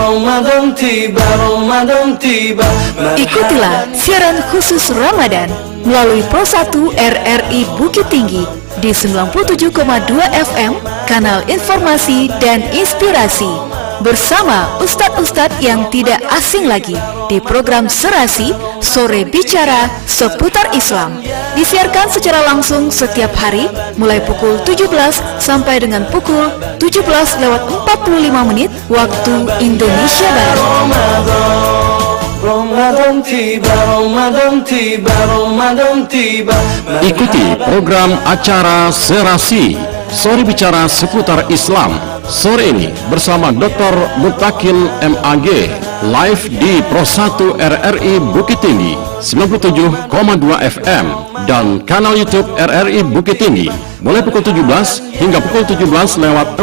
Ramadan tiba, Ramadan tiba. Ikutilah siaran khusus Ramadan melalui Pro 1 RRI Bukit Tinggi di 97,2 FM, kanal informasi dan inspirasi. Bersama ustadz-ustadz yang tidak asing lagi di program Serasi Sore Bicara Seputar Islam. Disiarkan secara langsung setiap hari mulai pukul 17 sampai dengan pukul 17:45 waktu Indonesia Barat. Ramadan tiba, Ramadan tiba, Ramadan tiba. Ikuti program acara Serasi Sore Bicara Seputar Islam sore ini bersama Dr. Mutakil MAG live di Pro 1 RRI Bukit Tinggi 97,2 FM dan kanal YouTube RRI Bukit Tinggi mulai pukul 17 hingga pukul 17:45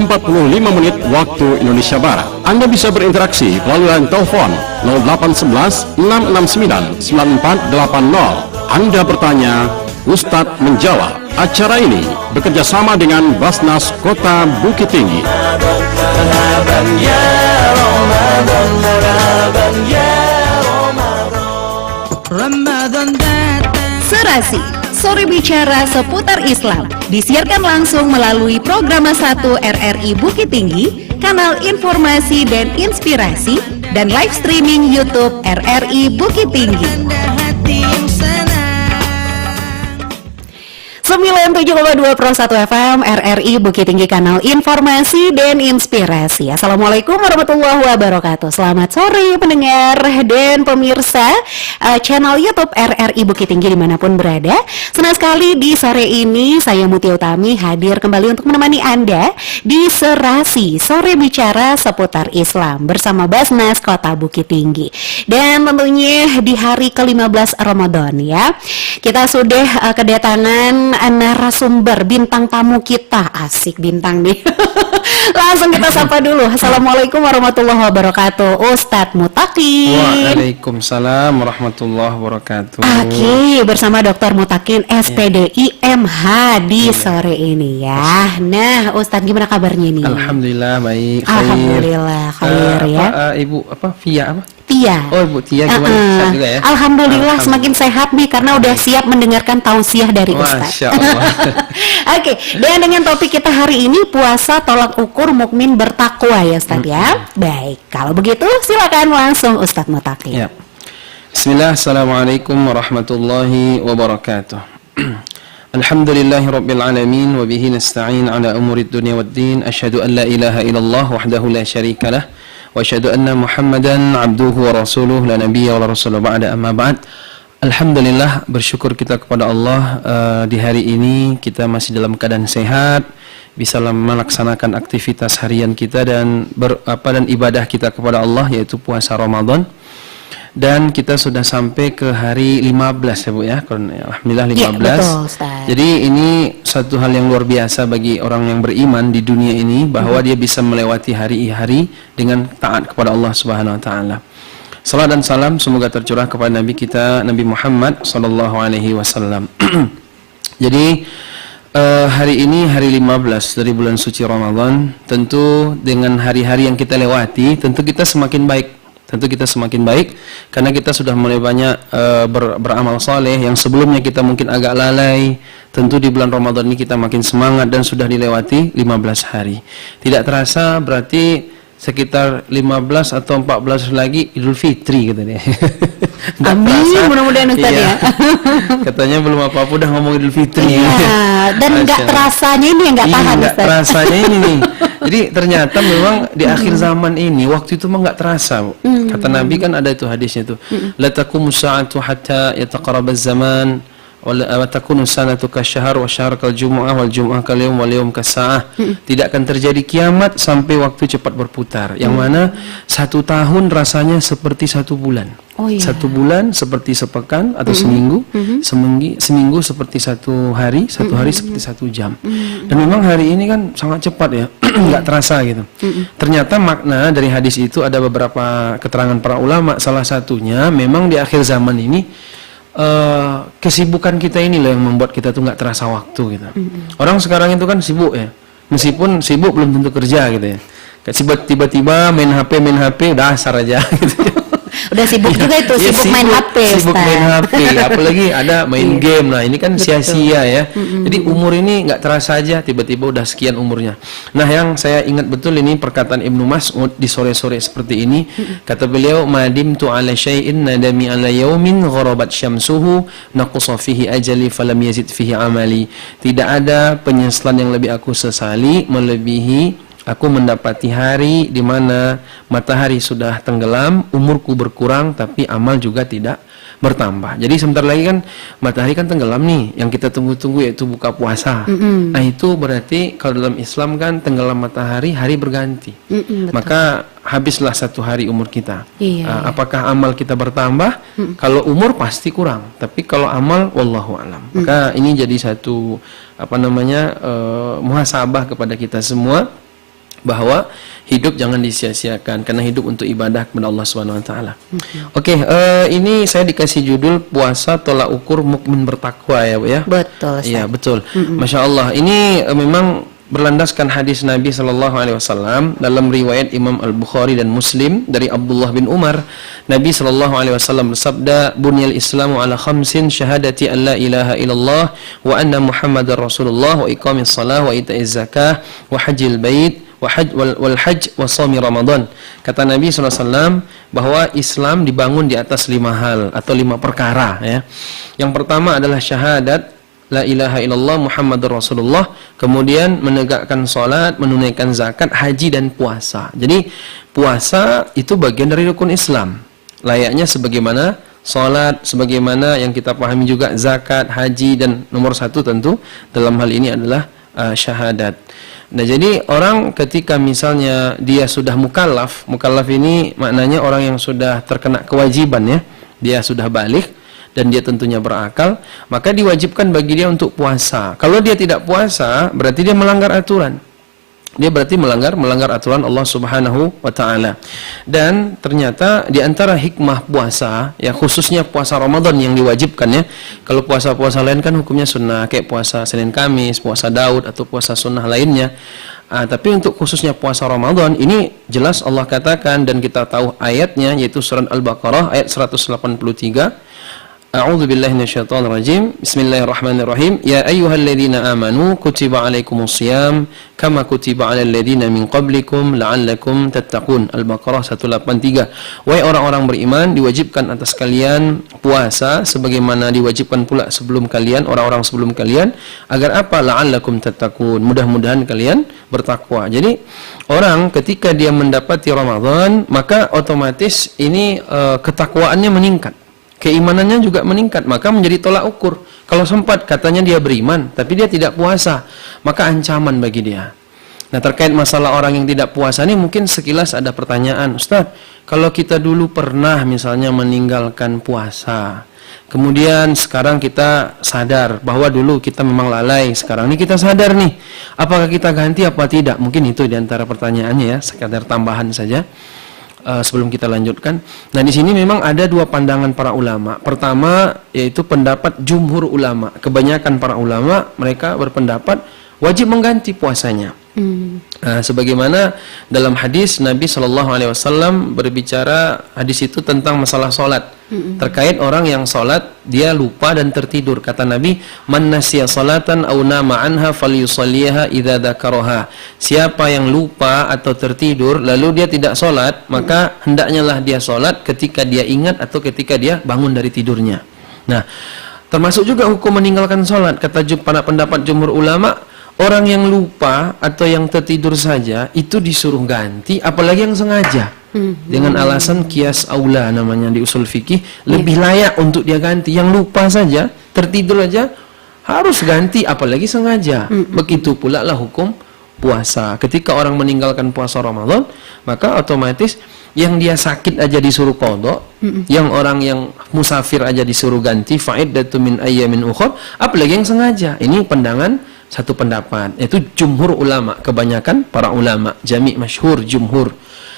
waktu Indonesia Barat. Anda bisa berinteraksi melalui line telepon 0811 669 9480. Anda bertanya, Ustadz menjawab. Acara ini bekerja sama dengan Basnas Kota Bukit Tinggi. Serasi Sore Bicara Seputar Islam disiarkan langsung melalui program 1 RRI Bukit Tinggi, kanal informasi dan inspirasi, dan live streaming YouTube RRI Bukit Tinggi. 97,2 Pro 1 FM RRI Bukit Tinggi, kanal informasi dan inspirasi. Assalamualaikum warahmatullahi wabarakatuh. Selamat sore pendengar dan pemirsa channel YouTube RRI Bukit Tinggi dimanapun berada. Senang sekali di sore ini saya Mutia Utami hadir kembali untuk menemani Anda di Serasi Sore Bicara Seputar Islam bersama Basnas Kota Bukit Tinggi. Dan tentunya di hari ke-15 Ramadan ya, kita sudah kedatangan narasumber bintang tamu kita. Asik bintang nih. Langsung kita sapa dulu. Assalamualaikum warahmatullahi wabarakatuh, Ustadz Mutakil. Waalaikumsalam warahmatullahi wabarakatuh. Oke, bersama Dr. Mutakil SPDI MH di sore ini ya. Nah, Ustadz gimana kabarnya nih? Alhamdulillah baik. Alhamdulillah khair ya. Ibu Via apa? Tia. Oh, Ibu Tia gimana? Sehat juga ya? Alhamdulillah semakin sehat nih karena udah siap mendengarkan tausiah dari Ustadz. Masya Allah. Oke, dan dengan topik kita hari ini puasa tolak ukur mukmin bertakwa ya Ustadz ya. Baik, kalau begitu silakan langsung Ustadz Mutakil. Ya. Bismillah, assalamualaikum warahmatullahi wabarakatuh. Alhamdulillahirabbil alamin wa bihi nasta'in ala umurid dunya waddin. Asyhadu an la ilaha illallah wahdahu la syarikalah wa asyhadu anna Muhammadan abduhu wa rasuluh la nabiyya wa la rasula ba'da amma ba'd. Alhamdulillah, bersyukur kita kepada Allah di hari ini kita masih dalam keadaan sehat, bisa melaksanakan aktivitas harian kita dan dan ibadah kita kepada Allah yaitu puasa Ramadan. Dan kita sudah sampai ke hari 15 ya Bu ya. Alhamdulillah 15. Ya, betul, Ustaz. Jadi ini satu hal yang luar biasa bagi orang yang beriman di dunia ini bahwa dia bisa melewati hari-hari dengan taat kepada Allah Subhanahu wa taala. Salam dan salam semoga tercurah kepada Nabi kita Nabi Muhammad sallallahu alaihi wasallam. Jadi hari ini hari 15 dari bulan suci Ramadan, tentu dengan hari-hari yang kita lewati tentu kita semakin baik. Tentu kita semakin baik karena kita sudah mulai banyak beramal saleh yang sebelumnya kita mungkin agak lalai. Tentu di bulan Ramadan ini kita makin semangat dan sudah dilewati 15 hari. Tidak terasa berarti sekitar 15 atau 14 lagi Idul Fitri katanya. Amin, mudah-mudahan Ustaz ya. Katanya belum apa-apa udah ngomong Idul Fitri. Ya, dan enggak terasanya ini yang enggak tahan Ustaz. Enggak terasanya ini nih. Jadi ternyata memang di akhir zaman ini waktu itu mah enggak terasa, Bu. Kata Nabi kan ada itu hadisnya tuh. La taqumus sa'atu hatta yataqarrabaz zaman wa takunu sanatu kasyahr wa syahr kal jumu'ah wal jumu'ah kal yaum wal yaum kasa'ah. Tidak akan terjadi kiamat sampai waktu cepat berputar. Yang mana 1 tahun rasanya seperti 1 bulan. Oh, iya. 1 bulan seperti sepekan atau seminggu, seminggu seperti 1 hari, 1 hari seperti 1 jam. Dan memang hari ini kan sangat cepat ya, nggak terasa gitu. Ternyata makna dari hadis itu ada beberapa keterangan para ulama. Salah satunya memang di akhir zaman ini kesibukan kita ini loh yang membuat kita tuh nggak terasa waktu gitu. Orang sekarang itu kan sibuk ya, meskipun sibuk belum tentu kerja gitu ya. Tiba-tiba main HP udah asar aja gitu. Udah sibuk juga itu, Ya, sibuk main HP, sibuk Ustaz. main HP, apalagi ada main game. Nah, ini kan sia-sia ya. Jadi umur ini nggak terasa aja, tiba-tiba udah sekian umurnya. Nah, yang saya ingat betul ini perkataan Ibnu Mas'ud di sore-sore seperti ini. Kata beliau, "Madimtu ala syai'in nadami ala yaumin gharabat syamsuhu naqsa fihi ajali falam yazid fihi amali." Tidak ada penyesalan yang lebih aku sesali melebihi aku mendapati hari di mana matahari sudah tenggelam, umurku berkurang, tapi amal juga tidak bertambah. Jadi sebentar lagi kan matahari kan tenggelam nih, yang kita tunggu-tunggu yaitu buka puasa. Nah itu berarti kalau dalam Islam kan tenggelam matahari, hari berganti. Maka habislah 1 hari umur kita. Apakah amal kita bertambah? Kalau umur pasti kurang, tapi kalau amal wallahu alam. Maka ini jadi satu muhasabah kepada kita semua, bahwa hidup jangan disia-siakan karena hidup untuk ibadah kepada Allah Subhanahu wa taala. Oke, ini saya dikasih judul puasa tolak ukur mukmin bertakwa ya, Bu ya. Betul. Iya, betul. Masya Allah. Ini memang berlandaskan hadis Nabi sallallahu alaihi wasallam dalam riwayat Imam Al-Bukhari dan Muslim dari Abdullah bin Umar. Nabi sallallahu alaihi wasallam bersabda, "Bunyal Islamu ala khamsin syahadati an la ilaha illallah wa anna Muhammadar Rasulullah wa iqamis shalah wa ita'iz zakah wa hajjil bait wal hajj wa shaumi Ramadan." Kata Nabi SAW bahwa Islam dibangun di atas 5 hal atau 5 perkara ya. Yang pertama adalah syahadat la ilaha illallah Muhammadur Rasulullah, kemudian menegakkan salat, menunaikan zakat, haji dan puasa. Jadi puasa itu bagian dari rukun Islam. Layaknya sebagaimana salat, sebagaimana yang kita pahami juga zakat, haji, dan nomor 1 tentu dalam hal ini adalah syahadat. Nah, jadi orang ketika misalnya dia sudah mukallaf ini maknanya orang yang sudah terkena kewajiban ya, dia sudah balik dan dia tentunya berakal, maka diwajibkan bagi dia untuk puasa. Kalau dia tidak puasa, berarti dia melanggar aturan. Dia berarti melanggar aturan Allah Subhanahu wa taala. Dan ternyata di antara hikmah puasa, ya khususnya puasa Ramadan yang diwajibkan ya. Kalau puasa-puasa lain kan hukumnya sunnah, kayak puasa Senin Kamis, puasa Daud atau puasa sunnah lainnya. Tapi untuk khususnya puasa Ramadan ini jelas Allah katakan dan kita tahu ayatnya, yaitu surat Al-Baqarah ayat 183. A'udzu billahi minasyaitonir rajim. Bismillahirrahmanirrahim. Ya ayyuhalladzina amanu kutiba alaikumusiyam kama kutiba alal ladzina min qablikum la'allakum tattaqun. Al-Baqarah 183. Wahai orang-orang beriman, diwajibkan atas kalian puasa sebagaimana diwajibkan pula sebelum kalian, orang-orang sebelum kalian, agar apa? La'allakum tattaqun. Mudah-mudahan kalian bertakwa. Jadi orang ketika dia mendapati Ramadan, maka otomatis ini ketakwaannya meningkat. Keimanannya juga meningkat, maka menjadi tolak ukur. Kalau sempat katanya dia beriman, tapi dia tidak puasa, maka ancaman bagi dia. Nah, terkait masalah orang yang tidak puasa ini mungkin sekilas ada pertanyaan, Ustaz, kalau kita dulu pernah misalnya meninggalkan puasa, kemudian sekarang kita sadar bahwa dulu kita memang lalai, sekarang ini kita sadar nih, apakah kita ganti apa tidak? Mungkin itu diantara pertanyaannya ya, sekadar tambahan saja. Sebelum kita lanjutkan. Nah, di sini memang ada 2 pandangan para ulama. Pertama yaitu pendapat jumhur ulama. Kebanyakan para ulama mereka berpendapat wajib mengganti puasanya. Sebagaimana dalam hadis Nabi SAW berbicara, hadis itu tentang masalah solat. Terkait orang yang solat dia lupa dan tertidur. Kata Nabi, man nasiya salatan aw nama anha falyusalliha idza dzakaraha. Siapa yang lupa atau tertidur lalu dia tidak solat, maka hendaknya lah dia solat ketika dia ingat atau ketika dia bangun dari tidurnya. Nah, termasuk juga hukum meninggalkan solat. Kata para pendapat jumhur ulama, orang yang lupa atau yang tertidur saja itu disuruh ganti, apalagi yang sengaja. Dengan alasan kias aula namanya di usul fikih, lebih layak untuk dia ganti. Yang lupa saja, tertidur aja harus ganti, apalagi sengaja. Begitu pula lah hukum puasa. Ketika orang meninggalkan puasa Ramadan, maka otomatis yang dia sakit aja disuruh qadha, yang orang yang musafir aja disuruh ganti, fa'iddatu min ayyamin ukhra, apalagi yang sengaja. Ini pandangan satu pendapat, yaitu jumhur ulama, kebanyakan para ulama, jami' masyhur jumhur.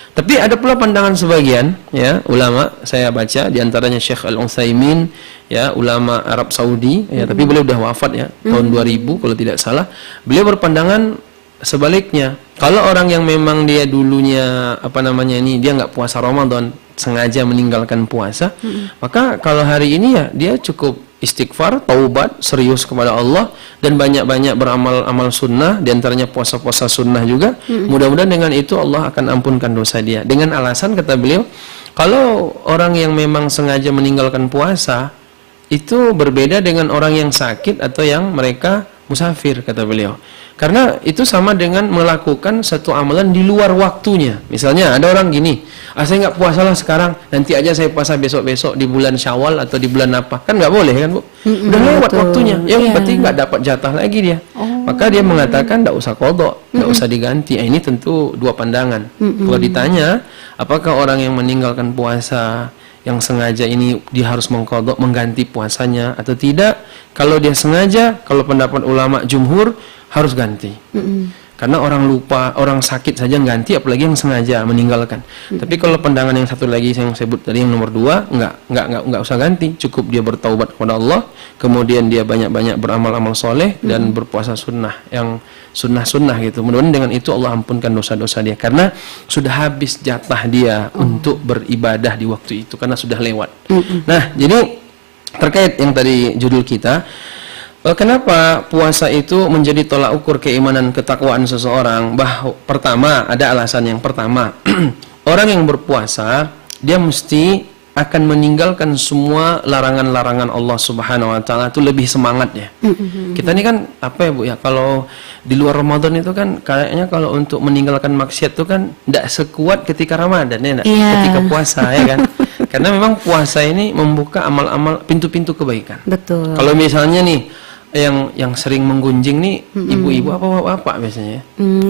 Tapi ada pula pandangan sebagian ya ulama, saya baca di antaranya Syekh Al-Utsaimin ya, ulama Arab Saudi ya, tapi beliau sudah wafat ya tahun 2000 kalau tidak salah. Beliau berpandangan sebaliknya, kalau orang yang memang dia dulunya dia nggak puasa Ramadan, sengaja meninggalkan puasa, maka kalau hari ini ya dia cukup istighfar, taubat, serius kepada Allah, dan banyak-banyak beramal amal sunnah, diantaranya puasa-puasa sunnah juga. Mudah-mudahan dengan itu Allah akan ampunkan dosa dia. Dengan alasan, kata beliau, kalau orang yang memang sengaja meninggalkan puasa itu berbeda dengan orang yang sakit atau yang mereka musafir, kata beliau. Karena itu sama dengan melakukan satu amalan di luar waktunya. Misalnya ada orang gini, saya nggak puasalah sekarang, nanti aja saya puasa besok-besok di bulan Syawal atau di bulan apa. Kan nggak boleh kan, Bu? Udah lewat waktunya. Ya berarti nggak dapat jatah lagi dia. Maka dia mengatakan nggak usah qadha, nggak usah diganti. Ini tentu dua pandangan. Kalau ditanya, apakah orang yang meninggalkan puasa yang sengaja ini dia harus mengqadha, mengganti puasanya atau tidak? Kalau dia sengaja, kalau pendapat ulama jumhur, harus ganti. Karena orang lupa, orang sakit saja ganti, apalagi yang sengaja meninggalkan. Tapi kalau pandangan yang satu lagi yang saya sebut tadi, yang nomor 2, enggak usah ganti, cukup dia bertaubat kepada Allah, kemudian dia banyak-banyak beramal-amal soleh dan berpuasa sunnah, yang sunnah-sunnah gitu. Mudah-mudahan dengan itu Allah ampunkan dosa-dosa dia, karena sudah habis jatah dia untuk beribadah di waktu itu, karena sudah lewat. Nah, jadi terkait yang tadi judul kita, kenapa puasa itu menjadi tolak ukur keimanan ketakwaan seseorang? Pertama, ada alasan yang pertama. Orang yang berpuasa, dia mesti akan meninggalkan semua larangan-larangan Allah Subhanahu wa taala, itu lebih semangat ya. Kita ini kan apa ya, Bu ya, kalau di luar Ramadan itu kan kayaknya kalau untuk meninggalkan maksiat itu kan tidak sekuat ketika Ramadan ya, ketika puasa ya kan. Karena memang puasa ini membuka amal-amal, pintu-pintu kebaikan. Betul. Kalau misalnya nih yang sering menggunjing nih ibu-ibu apa bapak biasanya.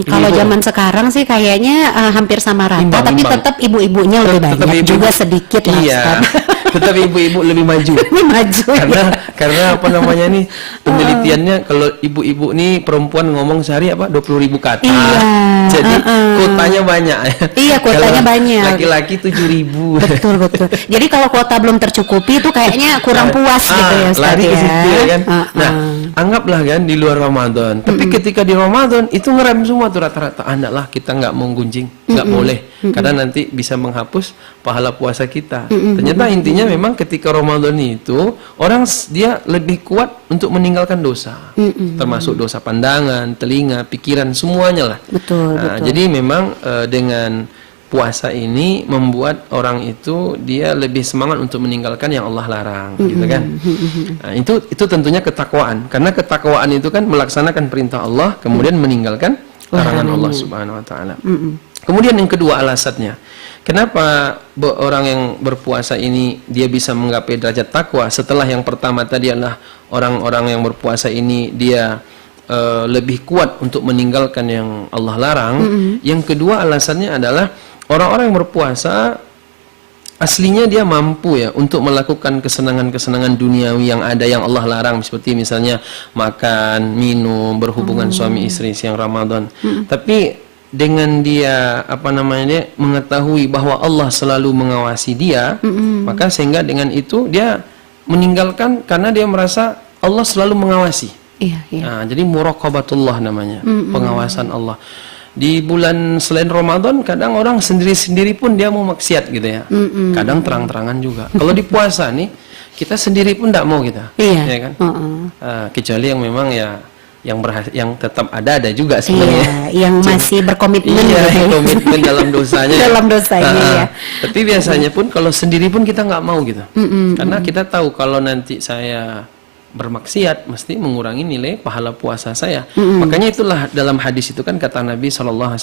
Kalau zaman sekarang sih kayaknya hampir sama rata, tapi tetap ibu-ibunya lebih banyak, juga sedikit lah. Iya. Tetap ibu-ibu lebih maju. Lebih maju. Karena apa namanya nih, penelitiannya kalau ibu-ibu nih perempuan ngomong sehari 20.000 kata. Iya. Jadi kuotanya banyak. Iya, kuotanya banyak. Laki-laki 7.000. Betul. Jadi kalau kuota belum tercukupi itu kayaknya kurang puas gitu ya, Ustaz, lari ya. ke situ ya kan. Nah, anggaplah kan di luar Ramadan. Tapi ketika di Ramadan itu ngerem semua tuh rata-rata. Andaklah kita nggak mau gunjing, nggak boleh. Karena nanti bisa menghapus pahala puasa kita. Ternyata intinya memang ketika Ramadan itu orang dia lebih kuat untuk meninggalkan dosa. Termasuk dosa pandangan, telinga, pikiran, semuanya lah. Betul. Jadi memang dengan puasa ini membuat orang itu dia lebih semangat untuk meninggalkan yang Allah larang, gitu kan? Nah, itu tentunya ketakwaan, karena ketakwaan itu kan melaksanakan perintah Allah, kemudian meninggalkan larangan Allah Subhanahu Wa Taala. Kemudian yang kedua alasannya, kenapa orang yang berpuasa ini dia bisa menggapai derajat takwa? Setelah yang pertama tadi adalah orang-orang yang berpuasa ini dia lebih kuat untuk meninggalkan yang Allah larang. Yang kedua alasannya adalah orang-orang yang berpuasa aslinya dia mampu ya untuk melakukan kesenangan-kesenangan duniawi yang ada yang Allah larang, seperti misalnya makan, minum, berhubungan suami istri siang Ramadan. Tapi dengan dia dia mengetahui bahwa Allah selalu mengawasi dia, maka sehingga dengan itu dia meninggalkan karena dia merasa Allah selalu mengawasi. Iya. Nah, jadi muraqabatullah namanya, pengawasan Allah. Di bulan selain Ramadan kadang orang sendiri-sendiri pun dia mau maksiat gitu ya. Kadang terang-terangan juga. Kalau di puasa nih kita sendiri pun tidak mau kita. Iya. Ya kan? Kecuali yang memang ya yang tetap ada juga sebenarnya. Iya, yang masih berkomitmen komitmen dalam dosanya. Dalam dosanya ya. Tapi biasanya pun kalau sendiri pun kita nggak mau gitu. Karena kita tahu kalau nanti saya bermaksiat mesti mengurangi nilai pahala puasa saya. Makanya itulah dalam hadis itu kan kata Nabi SAW,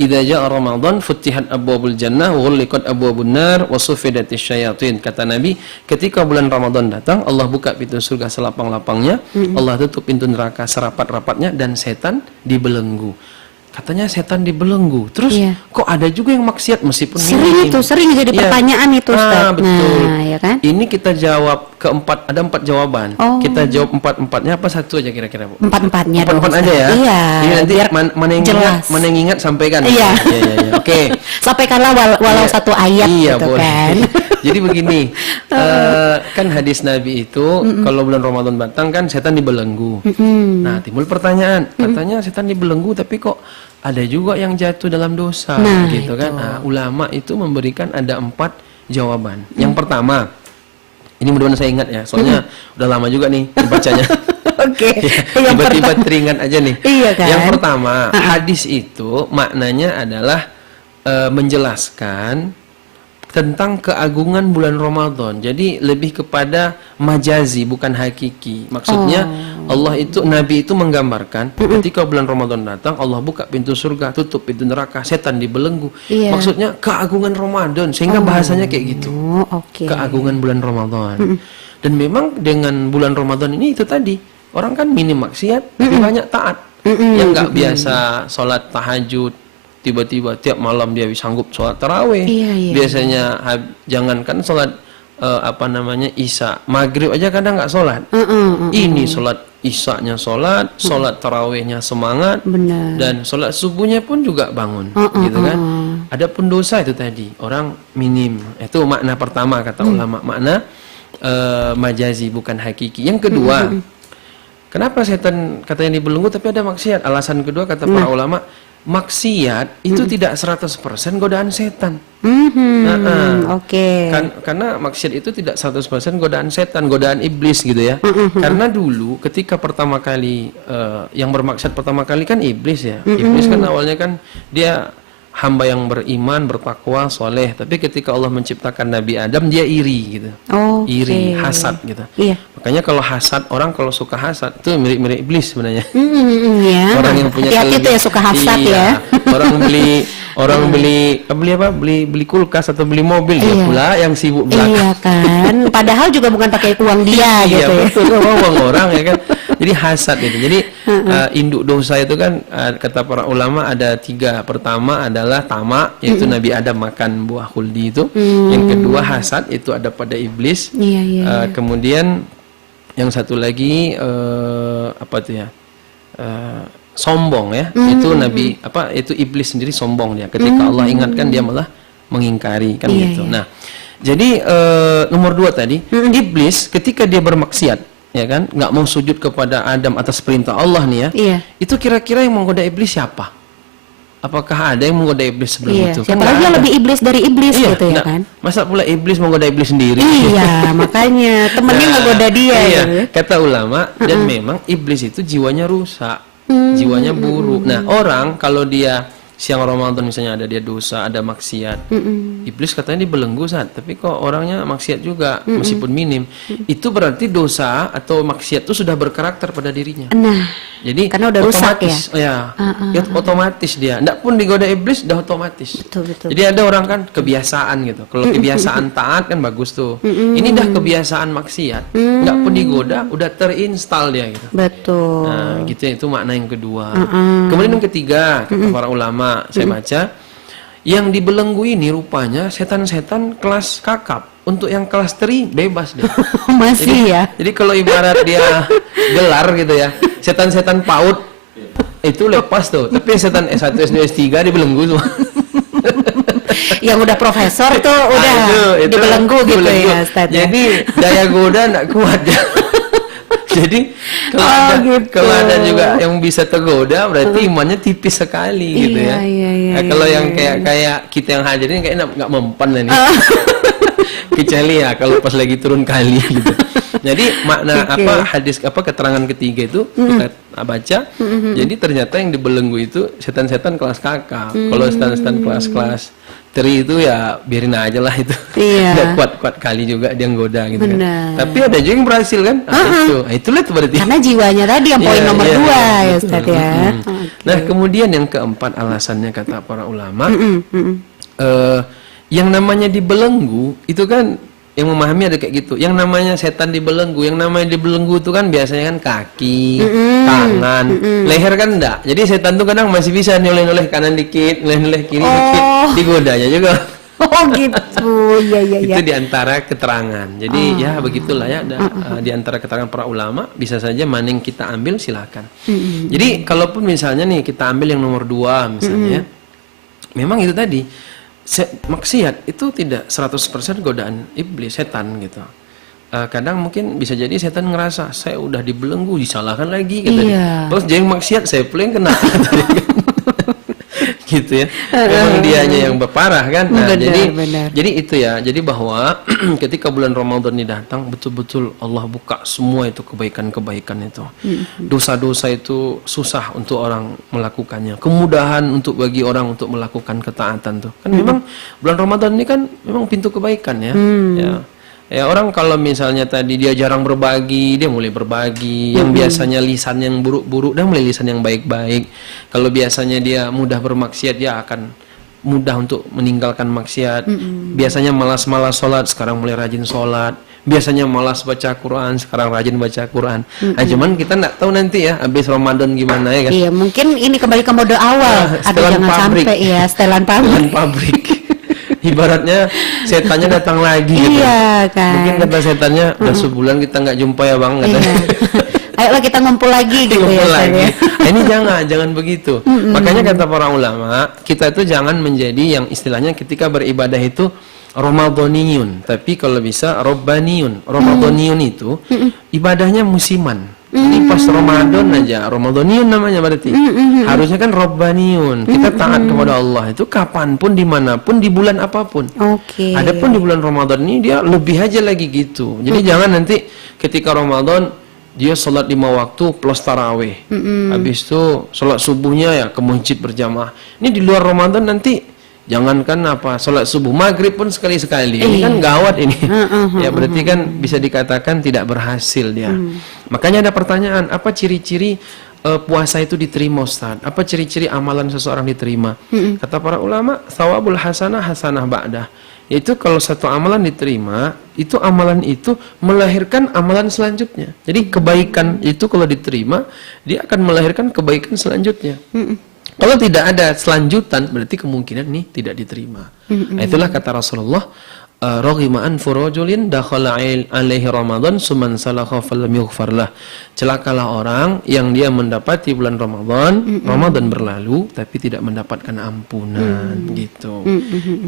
idza jaa Ramadan futihat abwabul jannah wa ghulliqat abwabun nar wa suffidatis syayatin. Kata Nabi, ketika bulan Ramadan datang, Allah buka pintu surga selapang-lapangnya, Allah tutup pintu neraka serapat-rapatnya, dan setan dibelenggu. Katanya setan dibelenggu. Terus kok ada juga yang maksiat meskipun sering jadi pertanyaan itu, Ustaz. Betul. Nah, ya kan? Ini kita jawab ada 4 jawaban. Kita jawab 4-4-nya apa satu aja kira-kira, Bu? 4-4-nya 4 aja ya. Iya. Ini nanti mana yang ingat sampaikan. Iya. Oke. Sampaikanlah walau satu ayat gitu boleh. kan. Jadi begini, kan hadis Nabi itu kalau bulan Ramadan datang kan setan dibelenggu. Nah, timbul pertanyaan, katanya setan dibelenggu tapi kok ada juga yang jatuh dalam dosa, Nah, gitu kan? Nah, ulama itu memberikan ada 4 jawaban. Yang pertama, ini mudah-mudahan saya ingat ya, soalnya udah lama juga nih dibacanya. Oke. Ya, tiba-tiba teringat aja nih. Iya kan? Yang pertama, hadis itu maknanya adalah menjelaskan tentang keagungan bulan Ramadan. Jadi lebih kepada majazi bukan hakiki. Maksudnya Allah itu, Nabi itu menggambarkan ketika bulan Ramadan datang Allah buka pintu surga, tutup pintu neraka, setan dibelenggu. Iya. Maksudnya keagungan Ramadan sehingga bahasanya kayak gitu. Oh, oke. Keagungan bulan Ramadan. Dan memang dengan bulan Ramadan ini itu tadi, orang kan minim maksiat, tapi banyak taat. Yang nggak biasa sholat tahajud, tiba-tiba tiap malam dia sanggup sholat tarawih. Iya. Biasanya jangankan sholat isya, maghrib aja kadang nggak sholat. Ini sholat isyanya sholat tarawihnya semangat, Benar. dan sholat subuhnya pun juga bangun, gitu kan. Adapun dosa itu tadi orang minim. Itu makna pertama kata ulama, makna majazi bukan hakiki. Yang kedua, kenapa setan katanya dibelenggu tapi ada maksiat? Alasan kedua kata para ulama, maksiat itu tidak 100% godaan setan. Oke. Karena maksiat itu tidak 100% godaan setan, godaan iblis gitu ya. Karena dulu ketika pertama kali yang bermaksiat pertama kali kan iblis ya. Iblis kan awalnya kan dia hamba yang beriman, bertakwa, soleh. Tapi ketika Allah menciptakan Nabi Adam, dia iri gitu. Iri, hasad gitu. Iya. Makanya kalau hasad, orang kalau suka hasad itu mirip-mirip iblis sebenarnya. Ya. Orang yang punya hati-hati tuh ya suka hasad ya. Orang beli kulkas atau beli mobil, dia pula yang sibuk belakang. Iya kan. Padahal juga bukan pakai uang dia gitu ya. Iya betul, uang orang ya kan. Jadi hasad itu. Jadi induk dosa itu kan kata para ulama ada 3. Pertama adalah tamak, yaitu Nabi Adam makan buah khuldi itu. Yang kedua hasad, itu ada pada iblis. Iya. Kemudian yang satu lagi sombong ya. Itu itu iblis sendiri sombong dia. Ketika Allah ingatkan dia malah mengingkari kan gitu. Nah, jadi nomor 2 tadi, iblis ketika dia bermaksiat ya kan, nggak mau sujud kepada Adam atas perintah Allah nih ya. Iya. Itu kira-kira yang menggoda iblis siapa? Apakah ada yang menggoda iblis sebelum itu? Siapa lagi yang lebih iblis dari iblis gitu ya kan? Masa pula iblis menggoda iblis sendiri? Iya, makanya temennya ngegoda dia gitu. Kata ulama, dan memang iblis itu jiwanya rusak, jiwanya buruk. Nah, orang kalau dia siang Ramadan misalnya ada dia dosa, ada maksiat, iblis katanya dibelenggu tapi kok orangnya maksiat juga meskipun minim. Itu berarti dosa atau maksiat itu sudah berkarakter pada dirinya. Nah, jadi karena udah rusak ya. Otomatis dia, enggak pun digoda iblis udah otomatis. Betul. Jadi ada orang kan kebiasaan gitu. Kalau kebiasaan taat kan bagus tuh. Ini dah kebiasaan maksiat, enggak pun digoda udah terinstal dia gitu. Betul. Nah, gitu itu makna yang kedua. Kemudian yang ketiga kata para ulama, saya baca, yang dibelenggu ini rupanya setan-setan kelas kakap. Untuk yang kelas teri bebas deh. Masih Jadi kalau ibarat dia gelar gitu ya, setan-setan PAUD itu lepas tuh. Tapi setan S1, S2, S3 dibelenggu tuh. Yang udah profesor tuh udah dibelenggu gitu ya, Ustaz. Jadi daya goda enggak kuat ya. Jadi kalau ada juga yang bisa tergoda, berarti imannya tipis sekali gitu ya. Iya. Kalau yang kayak kita yang hadir ini kayak nggak mempan lah nih. Kecuali ya kalau pas lagi turun kali gitu. Jadi makna hadis keterangan ketiga itu kita baca. Jadi ternyata yang dibelenggu itu setan-setan kelas kakak. Kalau setan-setan kelas teri itu ya biarin aja lah itu. Nggak kuat-kuat kali juga dia nggoda gitu kan. Tapi ada juga yang berhasil kan. Itulah itu berarti. Karena jiwanya tadi yang poin nomor 2 ya Ustaz ya. Nah kemudian yang keempat alasannya kata para ulama, yang namanya dibelenggu itu kan yang memahami ada kayak gitu. Yang namanya setan dibelenggu, yang namanya dibelenggu itu kan biasanya kan kaki, tangan, leher kan enggak. Jadi setan tuh kadang masih bisa noleh-noleh kanan dikit, noleh-noleh kiri dikit, digodanya juga. Oh gitu, iya. Itu diantara keterangan. Jadi ya begitulah ya. Diantara keterangan para ulama bisa saja mana yang kita ambil silakan. Jadi kalaupun misalnya nih kita ambil yang nomor 2 misalnya, memang itu tadi maksiat itu tidak 100% godaan iblis, setan gitu. Kadang mungkin bisa jadi setan ngerasa saya udah dibelenggu, disalahkan lagi gitu. Iya. Terus dia yang maksiat, saya pula yang kena. Gitu ya. Memang dianya yang berparah kan. Nah, Benar. jadi itu ya. Jadi bahwa ketika bulan Ramadan ini datang, betul-betul Allah buka semua itu kebaikan-kebaikan itu. Dosa-dosa itu susah untuk orang melakukannya. Kemudahan untuk bagi orang untuk melakukan ketaatan tuh. Kan memang bulan Ramadan ini kan memang pintu kebaikan ya. Ya orang kalau misalnya tadi dia jarang berbagi, dia mulai berbagi. Yang biasanya lisan yang buruk-buruk, dia mulai lisan yang baik-baik. Kalau biasanya dia mudah bermaksiat, dia akan mudah untuk meninggalkan maksiat. Biasanya malas-malas sholat, sekarang mulai rajin sholat. Biasanya malas baca Quran, sekarang rajin baca Quran. Nah, cuman kita nggak tahu nanti ya, habis Ramadan gimana ya kan? Iya, mungkin ini kembali ke mode awal. Ada Setelan jangan pabrik. sampai ya, setelan pabrik. Setelan pabrik. Ibaratnya setannya datang lagi gitu. Iya kan. Mungkin kata setannya, udah sebulan kita nggak jumpa ya bang, katanya. Iya. Ayolah kita ngumpul lagi gitu Ngumpul ya. lagi. Ya. Nah, ini jangan begitu. Makanya kata para ulama, kita itu jangan menjadi yang istilahnya ketika beribadah itu Ramadhaniyun, tapi kalau bisa Rabbaniyun. Ramadhaniyun itu ibadahnya musiman. Ini pas Ramadan aja, Ramadhaniyun namanya berarti. Harusnya kan Rabbaniyun. Kita taat kepada Allah itu kapanpun, dimanapun, di bulan apapun. Oke. Adapun di bulan Ramadan ini dia lebih aja lagi gitu. Jadi jangan nanti ketika Ramadan dia sholat 5 waktu plus tarawih. Habis itu sholat subuhnya ya ke masjid berjamaah. Ini di luar Ramadan nanti jangankan apa sholat subuh, maghrib pun sekali-sekali. Ini kan gawat ini. Ya berarti kan bisa dikatakan tidak berhasil dia. Makanya ada pertanyaan, apa ciri-ciri puasa itu diterima Ustaz? Apa ciri-ciri amalan seseorang diterima? Kata para ulama, thawabul hasanah hasanah ba'dah. Yaitu kalau satu amalan diterima, itu amalan itu melahirkan amalan selanjutnya. Jadi kebaikan itu kalau diterima, dia akan melahirkan kebaikan selanjutnya. Kalau tidak ada selanjutan, berarti kemungkinan ini tidak diterima. Nah, itulah kata Rasulullah, raghima anfu rajulin dakhala alaihi Ramadan suman salakha falam yughfarlah. Celakalah orang yang dia mendapati bulan Ramadan, Ramadan berlalu tapi tidak mendapatkan ampunan gitu.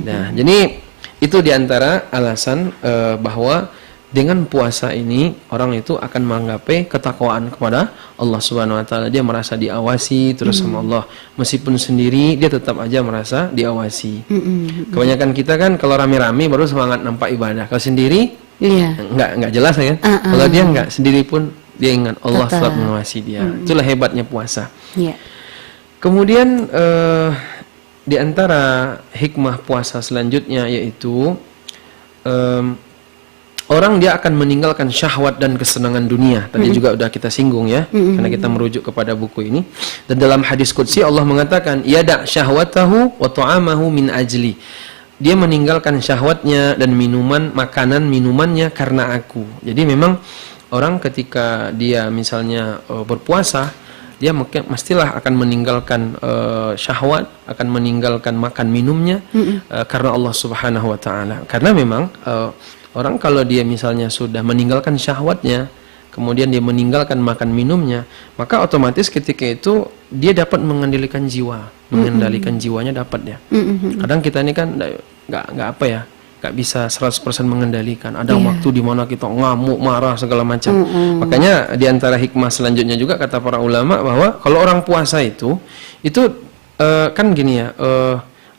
Nah, jadi itu diantara alasan bahwa dengan puasa ini orang itu akan menggapai ketakwaan kepada Allah Subhanahu wa taala. Dia merasa diawasi terus sama Allah. Meskipun sendiri dia tetap aja merasa diawasi. Kebanyakan kita kan kalau rame-rame baru semangat nampak ibadah. Kalau sendiri enggak jelas ya. Kalau dia enggak sendiri pun dia ingat Allah selalu mengawasi dia. Itulah hebatnya puasa. Kemudian di antara hikmah puasa selanjutnya yaitu orang dia akan meninggalkan syahwat dan kesenangan dunia. Tadi juga udah kita singgung ya, karena kita merujuk kepada buku ini. Dan dalam hadis qudsi Allah mengatakan, yada syahwatahu wa ta'amahu min ajli. Dia meninggalkan syahwatnya dan minumannya karena aku. Jadi memang orang ketika dia misalnya berpuasa, dia mestilah akan meninggalkan syahwat, akan meninggalkan makan minumnya karena Allah Subhanahu wa taala. Karena memang orang kalau dia misalnya sudah meninggalkan syahwatnya, kemudian dia meninggalkan makan minumnya, maka otomatis ketika itu dia dapat mengendalikan jiwa, mengendalikan jiwanya dapat ya. Kadang kita ini kan nggak apa ya, nggak bisa 100% mengendalikan. Ada waktu di mana kita ngamuk, marah segala macam. Makanya di antara hikmah selanjutnya juga kata para ulama bahwa kalau orang puasa itu kan gini ya.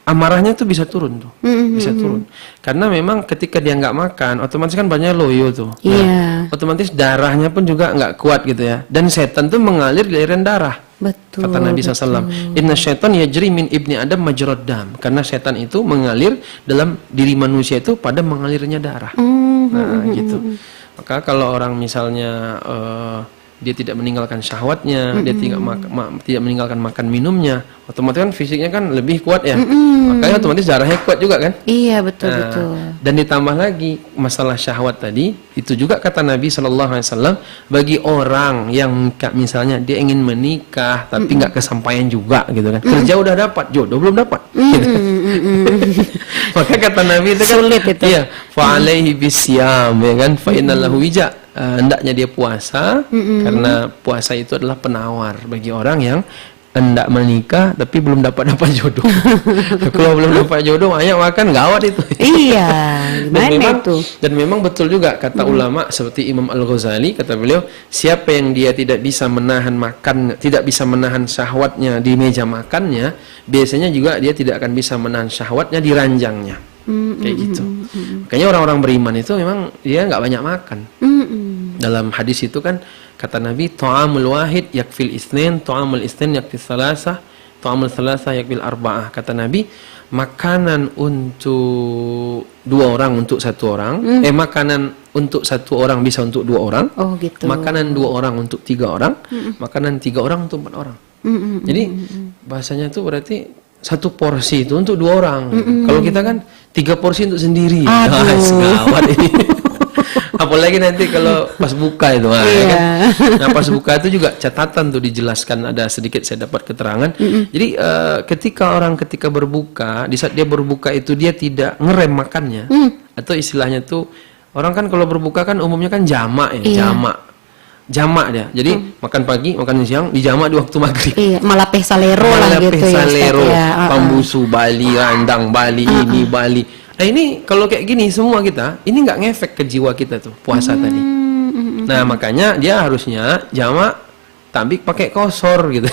Amarahnya tuh bisa turun tuh, bisa turun. Karena memang ketika dia nggak makan, otomatis kan banyak loyo tuh. Nah, otomatis darahnya pun juga nggak kuat gitu ya. Dan setan tuh mengalir di aliran darah. Betul. Kata Nabi SAW, Inna syaitan yajri min ibni Adam majrad dam. Karena setan itu mengalir dalam diri manusia itu pada mengalirnya darah. Nah gitu. Maka kalau orang misalnya dia tidak meninggalkan syahwatnya, dia tidak meninggalkan makan minumnya, otomatis kan fisiknya kan lebih kuat ya. Makanya otomatis darahnya kuat juga kan? Iya, betul. Dan ditambah lagi masalah syahwat tadi, itu juga kata Nabi SAW, bagi orang yang misalnya dia ingin menikah tapi nggak kesampaian juga gitu kan. Kerja udah dapat, jodoh belum dapat. Gitu. Maka kata Nabi itu kan sulit itu. Iya, fa alaihi bisyam ya kan, fa innallahu wija. Hendaknya dia puasa karena puasa itu adalah penawar bagi orang yang hendak menikah tapi belum dapat jodoh. Kalau belum dapat jodoh banyak makan gawat itu. Iya, gimana itu? Dan memang betul juga kata ulama seperti Imam Al-Ghazali, kata beliau, siapa yang dia tidak bisa menahan syahwatnya di meja makannya, biasanya juga dia tidak akan bisa menahan syahwatnya di ranjangnya. Kayak gitu. Makanya orang-orang beriman itu memang dia nggak banyak makan. Dalam hadis itu kan kata Nabi, ta'amul wahid yakfil isnin, ta'amul isnin yakfil salasah, ta'amul salasah yakfil arba'ah. Kata Nabi, makanan untuk 2 orang untuk 1 orang, makanan untuk 1 orang bisa untuk 2 orang. Oh gitu. Makanan 2 orang untuk 3 orang, makanan 3 orang untuk 4 orang. Jadi bahasanya itu berarti 1 porsi itu untuk 2 orang. Kalau kita kan 3 porsi untuk sendiri. Gawat ini. Apalagi nanti kalau pas buka itu, kan? Nah pas buka itu juga catatan tuh dijelaskan, ada sedikit saya dapat keterangan. Jadi ketika berbuka, di saat dia berbuka itu dia tidak ngerem makannya, atau istilahnya tuh orang kan kalau berbuka kan umumnya kan jamak ya, jamak dia. Jadi makan pagi, makan siang, dijamak di waktu maghrib. Iya, malapeh salero lah gitu ya. Salero, pambusu Bali, randang Bali, ini Bali. Nah ini kalau kayak gini semua kita, ini nggak ngefek ke jiwa kita tuh puasa tadi. Nah makanya dia harusnya jamak tapi pakai kosor gitu.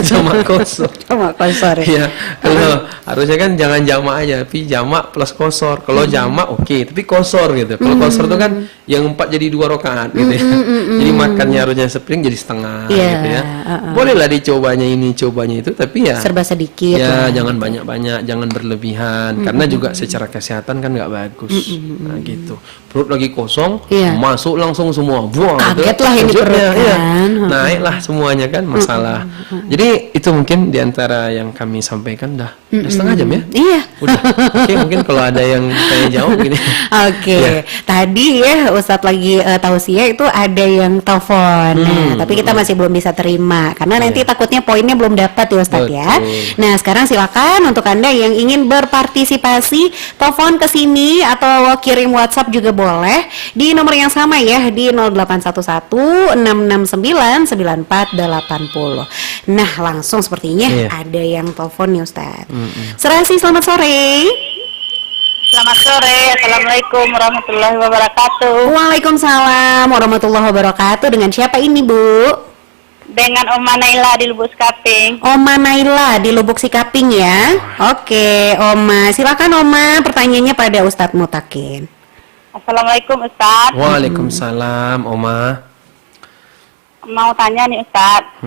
Jamak kosor. Jamak kosor. Ya. Kalau harusnya kan jangan jamak aja, tapi jamak plus kosor. Kalau jamak oke, tapi kosor gitu. Kalau kosor itu kan yang 4 jadi 2 rakaat gitu ya. Jadi makannya harusnya sepiring jadi setengah gitu ya. Bolehlah dicobanya ini, cobanya itu, tapi ya serba sedikit. Ya, jangan banyak-banyak, jangan berlebihan karena juga secara kesehatan kan nggak bagus. Nah, gitu. Perut lagi kosong, masuk langsung semua. Buang. Kaget lah ini perutnya. Ya. Naiklah semuanya kan masalah. Jadi itu mungkin diantara yang kami sampaikan udah setengah jam ya. Iya. Udah. Oke, mungkin kalau ada yang saya jawab gini. Oke. Tadi ya Ustadz lagi tausiah itu ada yang telepon. Nah, tapi kita masih belum bisa terima karena nanti takutnya poinnya belum dapat ya Ustadz ya. Nah, sekarang silakan untuk Anda yang ingin berpartisipasi telepon ke sini atau kirim WhatsApp juga boleh di nomor yang sama ya, di 0811 669 9480. Nah, langsung sepertinya ada yang telepon nih Ustadz. Serasi, selamat sore. Selamat sore. Assalamualaikum warahmatullahi wabarakatuh. Waalaikumsalam warahmatullahi wabarakatuh. Dengan siapa ini, Bu? Dengan Oma Naila di Lubuk Sikaping. Oma Naila di Lubuk Sikaping ya. Oke, Oma. Silakan Oma, pertanyaannya pada Ustadz Mutakin. Assalamualaikum Ustadz. Waalaikumsalam Oma. Mau tanya nih Ustadz,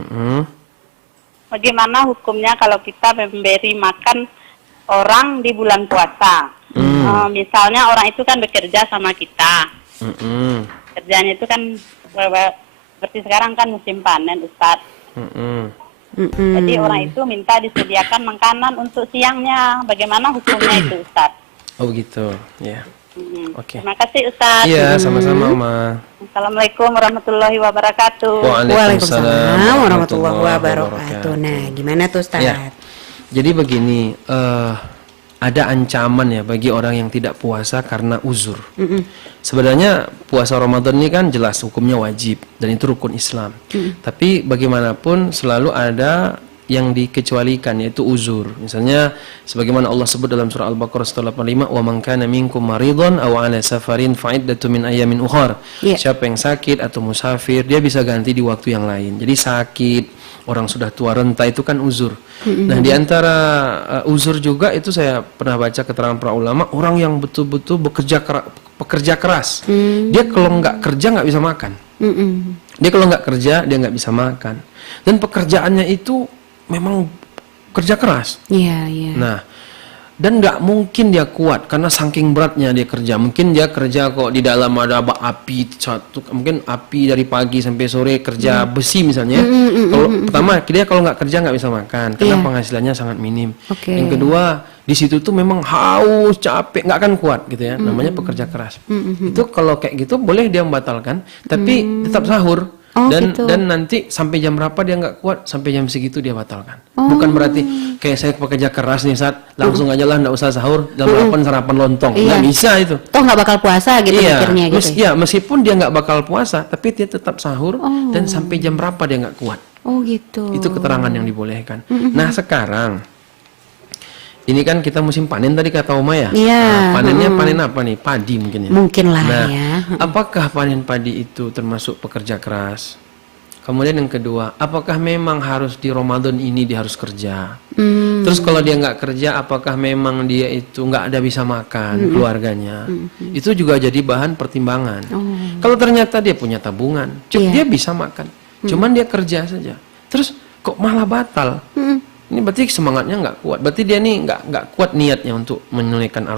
bagaimana hukumnya kalau kita memberi makan orang di bulan puasa? Misalnya orang itu kan bekerja sama kita, kerjanya itu kan seperti sekarang kan musim panen Ustadz. Jadi orang itu minta disediakan makanan untuk siangnya, bagaimana hukumnya itu Ustadz? Oh gitu, ya. Oke. Terima kasih Ustadz. Iya, sama-sama Oma. Assalamualaikum warahmatullahi wabarakatuh. Waalaikumsalam warahmatullahi wabarakatuh. Nah, gimana tuh Ustadz? Ya. Jadi begini, ada ancaman ya bagi orang yang tidak puasa karena uzur. Sebenarnya puasa Ramadan ini kan jelas hukumnya wajib dan itu rukun Islam. Tapi bagaimanapun selalu ada yang dikecualikan, yaitu uzur. Misalnya sebagaimana Allah sebut dalam surah Al-Baqarah 185, wa man kana minkum maridhan aw ala safarin fa'iddatun min ayyamin ukhar. Siapa yang sakit atau musafir, dia bisa ganti di waktu yang lain. Jadi sakit, orang sudah tua renta itu kan uzur. Nah, di antara uzur juga itu saya pernah baca keterangan para ulama, orang yang betul-betul pekerja keras. Dia kalau nggak kerja nggak bisa makan. Dia kalau nggak kerja dia nggak bisa makan. Dan pekerjaannya itu memang kerja keras. Nah, dan nggak mungkin dia kuat karena saking beratnya dia kerja. Mungkin dia kerja kok di dalam ada api satu, mungkin api dari pagi sampai sore kerja besi misalnya. Kalau pertama dia kalau nggak kerja nggak bisa makan karena penghasilannya sangat minim. Yang kedua di situ tuh memang haus, capek, nggak akan kuat gitu ya. Namanya pekerja keras. Itu kalau kayak gitu boleh dia membatalkan, tapi tetap sahur. Dan nanti sampai jam berapa dia nggak kuat, sampai jam segitu dia batalkan. Bukan berarti kayak saya pekerja keras nih saat langsung aja lah nggak usah sahur, jam 8 sarapan lontong, nggak bisa itu. Toh nggak bakal puasa gitu mikirnya gitu. Meskipun dia nggak bakal puasa, tapi dia tetap sahur dan sampai jam berapa dia nggak kuat. Oh gitu. Itu keterangan yang dibolehkan. Nah sekarang ini kan kita musim panen tadi kata Oma ya. Iya. Nah, panennya panen apa nih? Padi mungkin ya. Mungkin lah Nah, ya. apakah panen padi itu termasuk pekerja keras? Kemudian yang kedua, apakah memang harus di Ramadan ini dia harus kerja? Terus kalau dia nggak kerja, apakah memang dia itu nggak ada bisa makan keluarganya? Itu juga jadi bahan pertimbangan. Kalau ternyata dia punya tabungan, dia bisa makan, cuman dia kerja saja. Terus kok malah batal? Ini berarti semangatnya nggak kuat. Berarti dia nih nggak kuat niatnya untuk menunaikan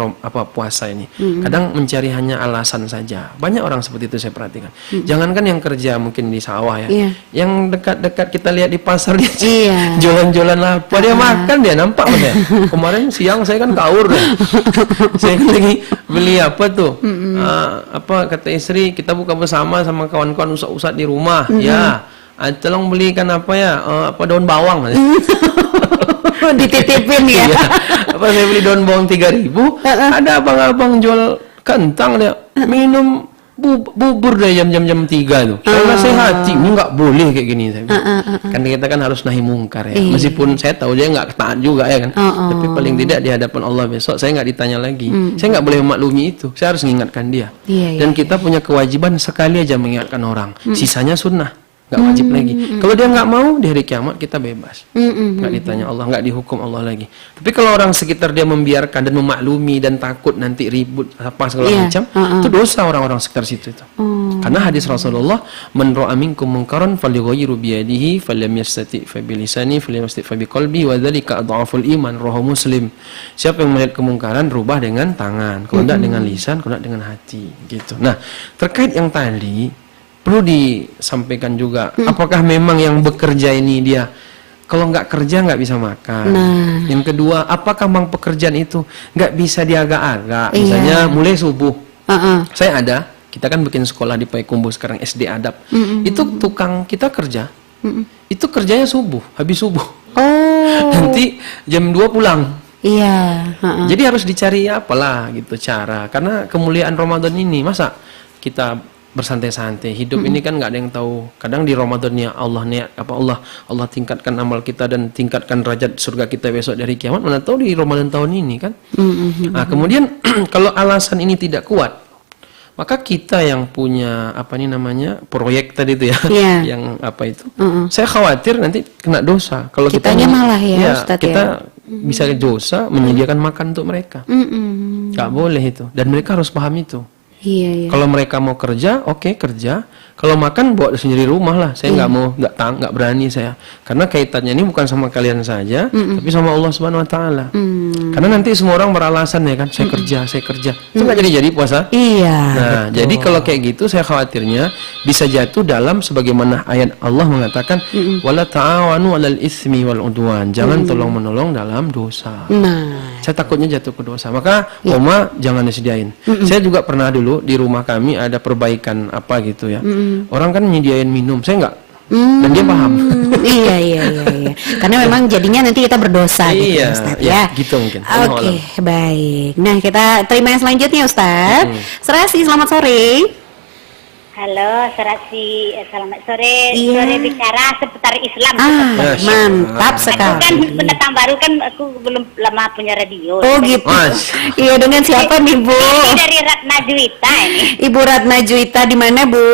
puasa ini. Kadang mencari hanya alasan saja. Banyak orang seperti itu saya perhatikan. Jangankan yang kerja mungkin di sawah ya. Yang dekat-dekat kita lihat di pasar dia jualan-jualan apa dia makan dia nampak ya. Kemarin siang saya kan kaur deh. Saya kan lagi beli apa tuh? Apa kata istri kita buka bersama sama kawan-kawan ustaz-ustaz di rumah. Ya. Tolong belikan apa ya? Apa daun bawang. Dititipin ya. Iya. Apa saya beli daun bawang 3.000, ada abang-abang jual kentang dia minum bubur dari jam 3 tuh. Saya nasihati, ini nggak boleh kayak gini. Kan kita kan harus nahi mungkar ya. Meskipun saya tahu dia nggak taat juga ya kan. Tapi paling tidak di hadapan Allah besok saya nggak ditanya lagi. Saya nggak boleh memaklumi itu. Saya harus mengingatkan dia. Dan kita punya kewajiban sekali aja mengingatkan orang. Sisanya sunnah. Nggak wajib lagi. Kalau dia nggak mau, di hari kiamat kita bebas. Nggak ditanya Allah, nggak dihukum Allah lagi. Tapi kalau orang sekitar dia membiarkan dan memaklumi dan takut nanti ribut apa segala macam, itu dosa orang-orang sekitar situ itu. Karena hadis Rasulullah, "Man ra'a minkum munkaran falyughayyirhu bi yadihi, falam yastati' fa bi lisani, falam yastati' fa bi qalbi, wa dzalika adhaful iman." Rawahu Muslim. Siapa yang melihat kemungkaran, rubah dengan tangan, kalau tidak dengan lisan, kalau tidak dengan hati, gitu. Nah, terkait yang tadi perlu disampaikan juga, apakah memang yang bekerja ini dia kalau nggak kerja nggak bisa makan. Yang kedua, apakah memang pekerjaan itu nggak bisa diagak-agak, misalnya mulai subuh. Saya kita kan bikin sekolah di Payakumbuh sekarang SD Adab. Itu tukang kita kerja, itu kerjanya subuh, habis subuh. Nanti jam 2 pulang. Jadi harus dicari apalah gitu cara, karena kemuliaan Ramadan ini masa kita bersantai-santai. Hidup ini kan nggak ada yang tahu. Kadang di Ramadannya Allah Allah tingkatkan amal kita dan tingkatkan derajat surga kita besok dari kiamat. Mana tahu di Ramadan tahun ini kan. Nah, kemudian kalau alasan ini tidak kuat, maka kita yang punya proyek tadi itu ya, yang apa itu, saya khawatir nanti kena dosa. Kalau kitanya malah Ustadz, kita bisa dosa menyediakan makan untuk mereka. Nggak boleh itu. Dan mereka harus paham itu. Kalau mereka mau kerja, oke, kerja. Kalau makan buat sendiri rumah lah. Saya nggak berani saya. Karena kaitannya ini bukan sama kalian saja, tapi sama Allah Subhanahu Wa Taala. Karena nanti semua orang beralasan ya kan, saya kerja. Itu nggak jadi puasa. Nah, jadi kalau kayak gitu, saya khawatirnya bisa jatuh dalam sebagaimana ayat Allah mengatakan, wala ta'awanu 'alal itsmi wal 'udwan. Jangan tolong menolong dalam dosa. Saya takutnya jatuh ke dosa. Maka Oma jangan disediain. Saya juga pernah dulu di rumah kami ada perbaikan apa gitu ya. Orang kan nyediain minum, saya enggak. Dan dia paham. Iya. Karena memang jadinya nanti kita berdosa gitu Ustaz ya. Gitu mungkin. Oke, baik. Nah, kita terima yang selanjutnya Ustaz. Serasi, selamat sore. Halo, Serasi, selamat sore. Sore bicara seputar Islam. Mantap sekali. Aku kan pendatang baru kan, aku belum lama punya radio. Oh gitu. Iya, dengan siapa nih Bu? Dari Ratna Juwita ini. Ibu Ratna Juwita di mana Bu?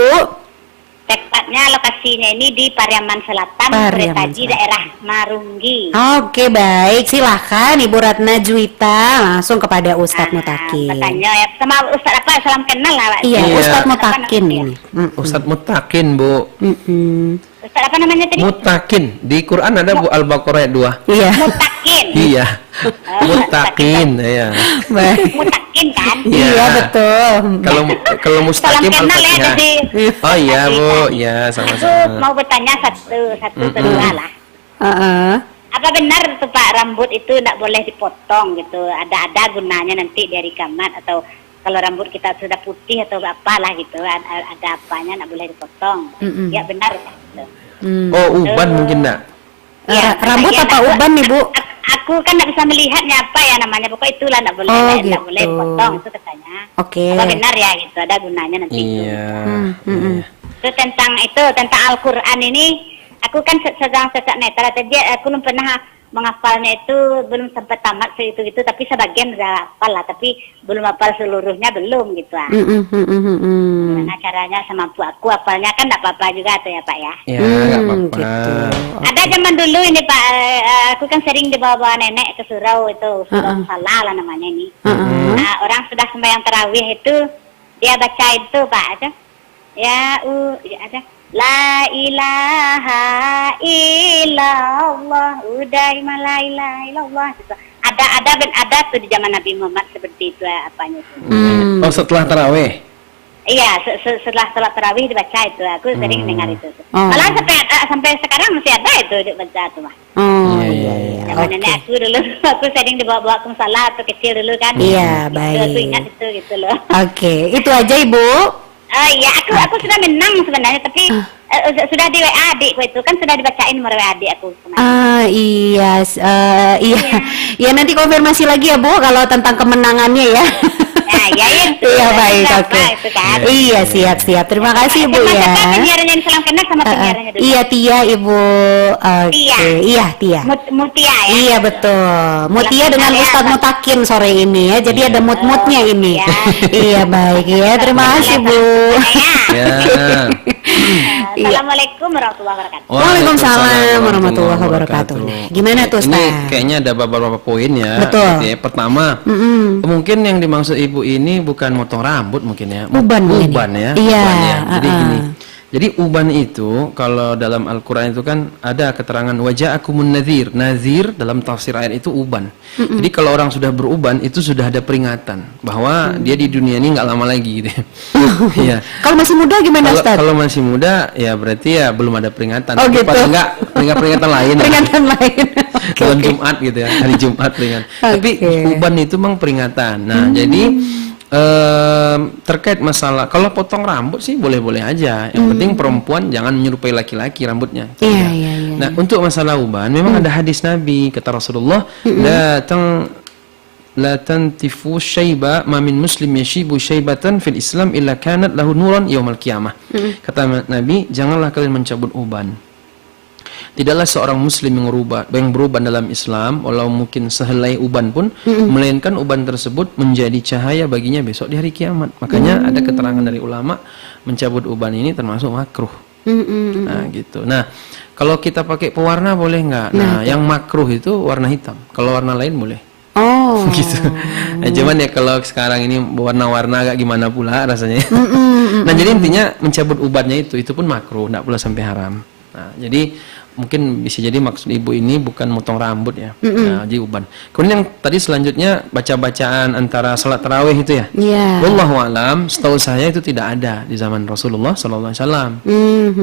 Tepatnya lokasinya ini di Pariaman Selatan, Pretaji, daerah Marunggi. Oke, baik. Silahkan Ibu Ratna Juwita, langsung kepada Ustadz Mutakin. Bertanya ya, sama Ustadz apa? Salam kenal lah. Iya, Ustadz Mutakin ini. Ustadz Mutakin, Bu. Ustadz apa namanya tadi? Mutakin. Di Quran ada Bu Al-Baqarah ayat 2. Iya. Mutakin. Iya. Mutakin, ya. Mutakin kan? Iya, betul. Kalau mustaqim Salam kenal ya, jadi. Oh iya, Bu. Ya, sama-sama. Aku mau bertanya satu kedua lah. Apa benar tuh Pak, rambut itu tidak boleh dipotong gitu? Ada gunanya nanti dari kamat, atau kalau rambut kita sudah putih atau apalah gitu, ada apanya tidak boleh dipotong? Ya benar. Gitu. Oh, uban mungkin enggak? Ya, rambut apa uban nih Bu? Aku kan tidak bisa melihatnya apa ya namanya, pokoknya itulah tidak boleh, tidak boleh potong itu katanya. Apa benar ya gitu, ada gunanya nanti itu. Itu tentang Al-Quran ini aku kan sedang sesak netral tadi, aku belum pernah menghafalnya itu, belum sempat tamat itu tapi sebagian udah hafal lah, tapi belum hafal seluruhnya belum gitu ah. Gimana caranya semampu aku hafalnya kan enggak apa-apa juga tuh ya Pak ya. Ya, enggak apa-apa. Gitu. Ada zaman dulu ini Pak, aku kan sering dibawa nenek ke surau itu, surau salah lah namanya ini. Nah, orang sudah sembahyang tarawih itu dia baca itu Pak, ada ada la ilaha illallah, udah la ilaha illallah. Ada tuh di zaman Nabi Muhammad seperti itu apanya itu. Oh, setelah tarawih. Iya, setelah sholat tarawih dibaca itu, aku sering dengar itu. Malah sampai sekarang masih ada itu dibaca tuh Mas. Iya. Zaman nenek aku dulu, aku sering dibawa-bawa ke musola atau kecil dulu kan. Iya, Gitu, baik. aku ingat itu gitu loh. Oke, itu aja Ibu. Iya, aku sudah menang sebenarnya, tapi sudah di WA adikku itu kan sudah dibacain sama WA adik aku kemarin. Iya, iya nanti konfirmasi lagi ya Bu kalau tentang kemenangannya ya. Nah, ya itu. Iya baik, oke. Itu kan. Iya siap. Terima kasih Bu ya. Siapa penyiarnya yang salam kenal sama penyiarnya dulu? Iya Tia Ibu. Tia. Iya Tia. Mutia ya. Iya betul. Mutia dengan Ustadz Mutakin sore ini ya. Jadi ada mut-mutnya ini. Iya baik ya. Terima kasih Bu. Ya. Assalamualaikum warahmatullahi wabarakatuh. Waalaikumsalam warahmatullahi wabarakatuh. Gimana tuh Ustaz? Ini kayaknya ada beberapa poin ya. Betul. Gitu ya. Pertama, mungkin yang dimaksud Ibu ini bukan motong rambut mungkin ya. Uban mungkin ya. Iya. Uban ya. Jadi gini. Jadi uban itu kalau dalam Al-Quran itu kan ada keterangan waja'akumun nadhir. Nadhir dalam tafsir ayat itu uban. Jadi kalau orang sudah beruban itu sudah ada peringatan bahwa dia di dunia ini nggak lama lagi gitu. Iya. Kalau masih muda gimana Ustaz? Kalau masih muda ya berarti ya belum ada peringatan. Oh gitu. Paling enggak peringatan lain. Peringatan lain. Dalam Jumat gitu ya, hari Jumat peringatan. Tapi uban itu memang peringatan. Nah, jadi terkait masalah kalau potong rambut sih boleh-boleh aja. Yang penting perempuan jangan menyerupai laki-laki rambutnya. Iya. Nah, untuk masalah uban memang ada hadis Nabi kata Rasulullah, la tantifu syaiba ma min muslim yashibu syaibatan fil Islam illa kanat lahu nuran yaumal qiyamah. Kata Nabi, janganlah kalian mencabut uban. Tidaklah seorang muslim yang beruban dalam Islam, walau mungkin sehelai uban pun, melainkan uban tersebut menjadi cahaya baginya besok di hari kiamat. Makanya ada keterangan dari ulama, mencabut uban ini termasuk makruh. Nah gitu. Nah, kalau kita pakai pewarna boleh nggak? Nah, yang makruh itu warna hitam. Kalau warna lain boleh. Oh. Gitu. Nah, cuman ya kalau sekarang ini warna-warna agak gimana pula rasanya. Nah, jadi intinya mencabut ubannya itu pun makruh, nggak pula sampai haram. Nah, jadi mungkin bisa jadi maksud Ibu ini bukan motong rambut ya. Nah, jadi uban. Kemudian yang tadi selanjutnya baca-bacaan antara salat tarawih itu ya. Iya. Wallahu alam, setahu saya itu tidak ada di zaman Rasulullah sallallahu alaihi wasallam.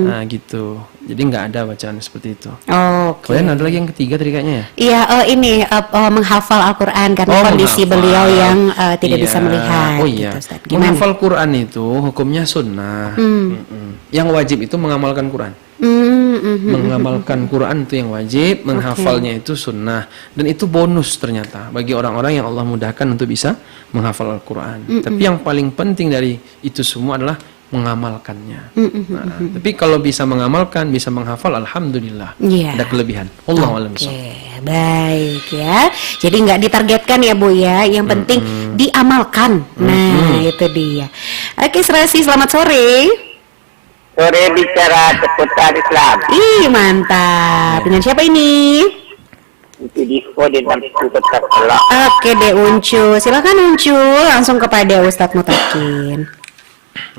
Nah, gitu. Jadi nggak ada bacaan seperti itu. Oke. Kemudian ada lagi yang ketiga tadi kayaknya ya. Iya, ini menghafal Al-Qur'an karena kondisi menghafal. beliau yang tidak bisa Iya. melihat. Oh iya. Gitu, Ustaz. Gimana? Menghafal Quran itu hukumnya sunnah. Yang wajib itu mengamalkan Quran. Mengamalkan Quran itu yang wajib, menghafalnya itu sunnah, dan itu bonus ternyata bagi orang-orang yang Allah mudahkan untuk bisa menghafal Al-Quran. Tapi yang paling penting dari itu semua adalah mengamalkannya. Nah, tapi kalau bisa mengamalkan, bisa menghafal, alhamdulillah. Iya. Ada kelebihan. Allahu a'lam. Baik ya. Jadi nggak ditargetkan ya Bu ya. Yang penting diamalkan. Nah, itu dia. Oke, Serasi, selamat sore. Sore bicara seputar Islam. Ih, mantap. Dengan siapa ini? Itu Disko di Nampu Kota Kelak. Oke deh Uncu. Silakan Uncu, langsung kepada Ustadz Mutakin.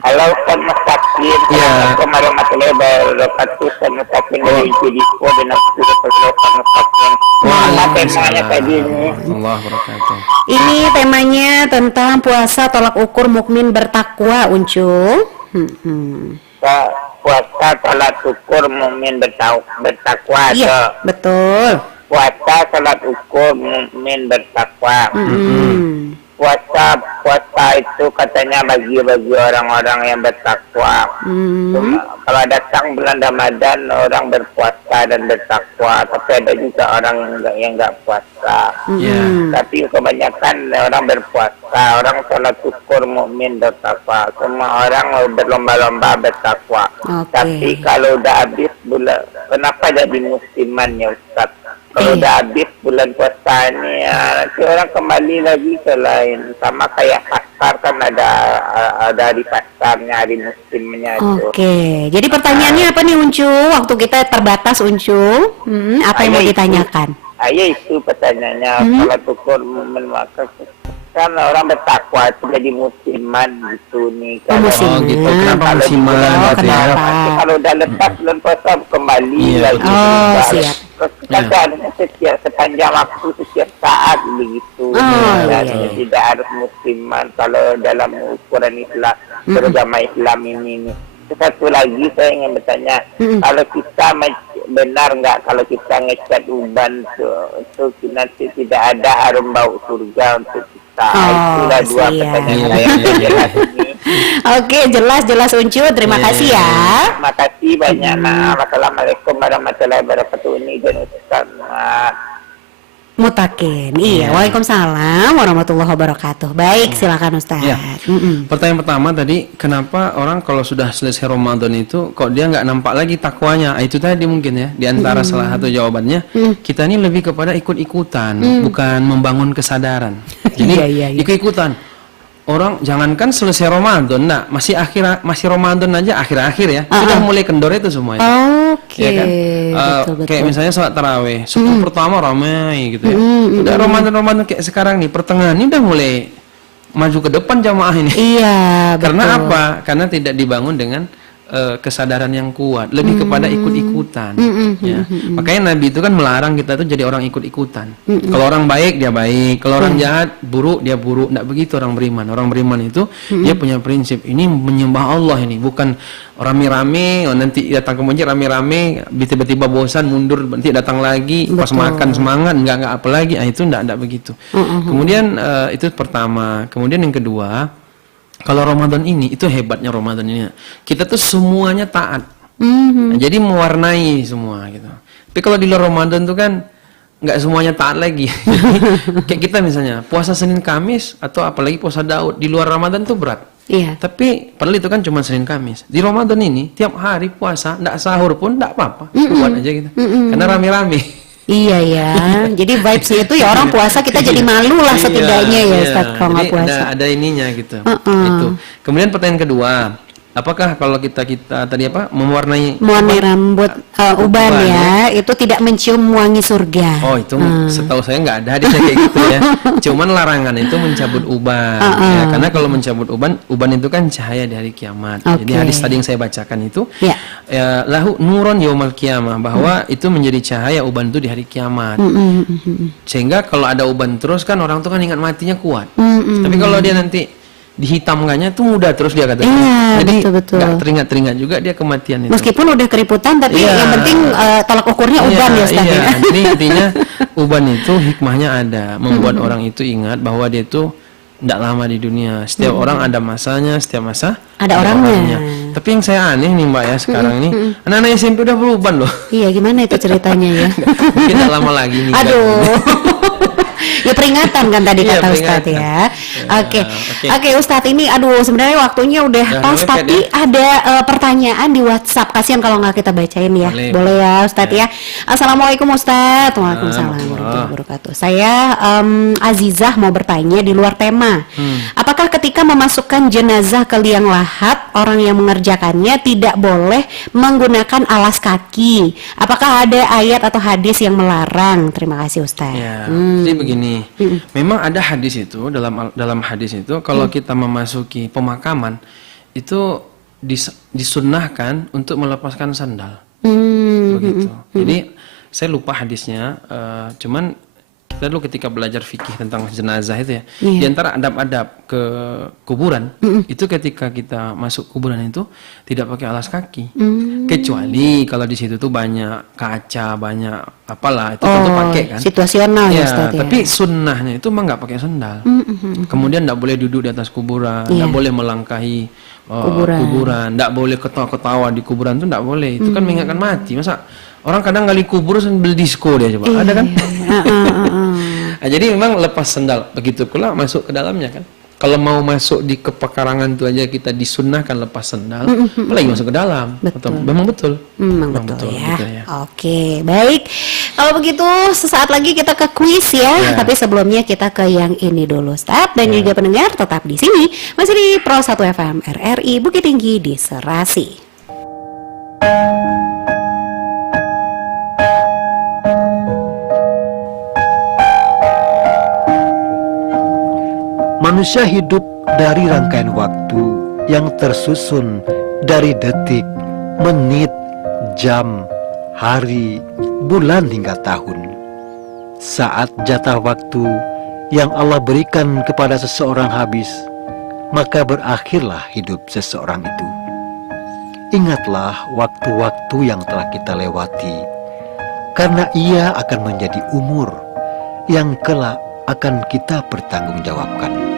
Halo Ustaz Mutakin. Ya. Assalamualaikum warahmatullahi wabarakatuh. Ustaz Mutakin dari itu Disko di Nampu Kota Kelak. Ustaz Mutakin. Apa temanya tadi ini? Allah wabarakatuh. Ini temanya tentang puasa tolak ukur mukmin bertakwa, Uncu. Puasa salat ukur mukmin bertakwa. Iya, betul. Puasa salat ukur mukmin bertakwa. puasa itu katanya bagi orang-orang yang bertakwa. Kalau datang bulan Ramadan orang berpuasa dan bertakwa, tapi ada juga orang yang enggak puasa. Tapi kebanyakan orang berpuasa, orang salat syukur, mukmin, bertakwa. Semua orang berlomba-lomba bertakwa. Tapi kalau udah habis bulan, kenapa jadi musiman ya Ustaz? Kalau udah habis bulan puasa ini, nanti orang kembali lagi ke lain. Sama kayak pasar kan ada hari pasarnya, hari musimnya itu. Oke, jadi pertanyaannya apa nih Uncu? Waktu kita terbatas Uncu, apa yang mau ditanyakan? Itu pertanyaannya. Kalau tukur memakai kan orang bertakwa itu jadi musiman gitu nih. Musiman. gitu. Kenapa musiman? Kalau udah lepas bulan puasa kembali lagi. Siap. Kadang setiap sepanjang waktu, setiap saat begitu. Tidak harus musiman kalau dalam ukuran Islam, beragama Islam ini. Satu lagi saya ingin bertanya, kalau kita benar nggak kalau kita ngecat uban itu nanti tidak ada harum bau surga untuk kita? Itulah dua pertanyaan saya jelas ini. Oke, jelas Uncu. Terima kasih ya. Terima kasih banyak. Assalamualaikum warahmatullahi wabarakatuh. Ini dan Ustaz Mutakin. Iya, waalaikumsalam warahmatullahi wabarakatuh. Baik, silakan Ustaz. Ya. Pertanyaan pertama tadi, kenapa orang kalau sudah selesai Ramadan itu kok dia nggak nampak lagi takwanya? Itu tadi mungkin ya, di antara salah satu jawabannya, kita ini lebih kepada ikut-ikutan, bukan membangun kesadaran. Jadi ikut-ikutan. Orang jangankan selesai Ramadan, masih Ramadan aja akhir-akhir ya, sudah mulai kendor itu semua. Oke. Ya kan? Betul. Kayak misalnya sholat taraweh, subuh pertama ramai gitu ya. Udah Ramadan kayak sekarang nih, pertengahan ini udah mulai maju ke depan jamaah ini. Iya. Karena betul. apa? Karena tidak dibangun dengan kesadaran yang kuat, lebih kepada ikut-ikutan. Ya. Makanya Nabi itu kan melarang kita tuh jadi orang ikut-ikutan. Kalau orang baik dia baik, kalau orang jahat buruk dia buruk. Tidak begitu orang beriman. Orang beriman itu dia punya prinsip. Ini menyembah Allah ini, bukan rame-rame. Nanti datang ke masjid rame-rame, tiba-tiba bosan mundur, nanti datang lagi. Pas makan semangat, enggak apa lagi. Itu enggak begitu. Kemudian itu pertama. Kemudian yang kedua, kalau Ramadan ini, itu hebatnya Ramadan ini, kita tuh semuanya taat. Nah, jadi mewarnai semua gitu. Tapi kalau di luar Ramadan tuh kan nggak semuanya taat lagi. Kayak kita misalnya puasa Senin Kamis atau apalagi puasa Daud di luar Ramadan tuh berat. Iya. Tapi padahal itu kan cuma Senin Kamis. Di Ramadan ini tiap hari puasa, nggak sahur pun nggak apa-apa, kuat aja gitu. Karena rame-rame. Iya ya, jadi vibes-nya itu ya orang puasa kita jadi malu lah setidaknya ya Ustaz kalau nggak puasa. Ada ininya gitu. Itu. Kemudian pertanyaan kedua, apakah kalau kita tadi apa mewarnai rambut uban ya, itu tidak mencium wangi surga. Oh itu setahu saya nggak ada hadisnya kayak gitu ya. Cuman larangan itu mencabut uban. Ya, karena kalau mencabut uban itu kan cahaya di hari kiamat. Jadi hadis tadi yang saya bacakan itu, ya, lahu nuron yaumal kiamah, bahwa itu menjadi cahaya uban itu di hari kiamat. Sehingga kalau ada uban terus kan orang tuh kan ingat matinya kuat. Tapi kalau dia nanti dihitamkannya tuh mudah terus dia katanya. Jadi nggak teringat juga dia kematian itu. Meskipun udah keriputan tapi yang penting tolak ukurnya uban ya Ustaz ya. Jadi intinya uban itu hikmahnya ada, membuat orang itu ingat bahwa dia itu tidak lama di dunia. Setiap orang ada masanya, setiap masa ada orangnya. Tapi yang saya aneh nih Mbak ya sekarang ini anak-anak SMP udah beruban loh. Iya, gimana itu ceritanya ya? Mungkin tidak lama lagi nih. Aduh. Ya peringatan kan tadi kata Ustadz ya. Oke Ustadz, ini aduh sebenarnya waktunya udah pas tapi ada pertanyaan di WhatsApp. Kasihan kalau nggak kita bacain ya. Boleh ya Ustadz ya. Assalamualaikum Ustadz. Waalaikumsalam warahmatullahi wabarakatuh. Saya Azizah mau bertanya di luar tema. Apakah ketika memasukkan jenazah ke liang lahat orang yang mengerjakannya tidak boleh menggunakan alas kaki? Apakah ada ayat atau hadis yang melarang? Terima kasih Ustadz. Ya, jadi begini, memang ada hadis itu, dalam hadis itu kalau kita memasuki pemakaman itu disunnahkan untuk melepaskan sandal. Begitu. Jadi saya lupa hadisnya, cuman kita dulu ketika belajar fikih tentang jenazah itu ya, Iya. di antara adab-adab ke kuburan itu ketika kita masuk kuburan itu tidak pakai alas kaki, kecuali kalau di situ tuh banyak kaca, banyak apalah itu tentu pakai kan. Situasional ya, Ya, Ustaz ya. tapi sunnahnya itu emang nggak pakai sendal. Kemudian nggak boleh duduk di atas kuburan, nggak boleh melangkahi kuburan, nggak boleh ketawa-ketawa di kuburan tuh nggak boleh. Itu kan mengingatkan mati. Masa orang kadang gali kubur sambil disco dia coba, ada kan? Nah, jadi memang lepas sendal, begitu pula masuk ke dalamnya kan. Kalau mau masuk di kepekarangan itu aja kita disunnahkan lepas sendal, apalagi masuk ke dalam. Betul. Memang betul. Memang betul ya. gitu ya. Oke, baik. Kalau begitu sesaat lagi kita ke kuis ya. Tapi sebelumnya kita ke yang ini dulu, Ustaz. Dan juga pendengar tetap di sini masih di Pro 1 FM RRI Bukit Tinggi di Serasi. Manusia hidup dari rangkaian waktu yang tersusun dari detik, menit, jam, hari, bulan hingga tahun. Saat jatah waktu yang Allah berikan kepada seseorang habis, maka berakhirlah hidup seseorang itu. Ingatlah waktu-waktu yang telah kita lewati, karena ia akan menjadi umur yang kelak akan kita pertanggungjawabkan.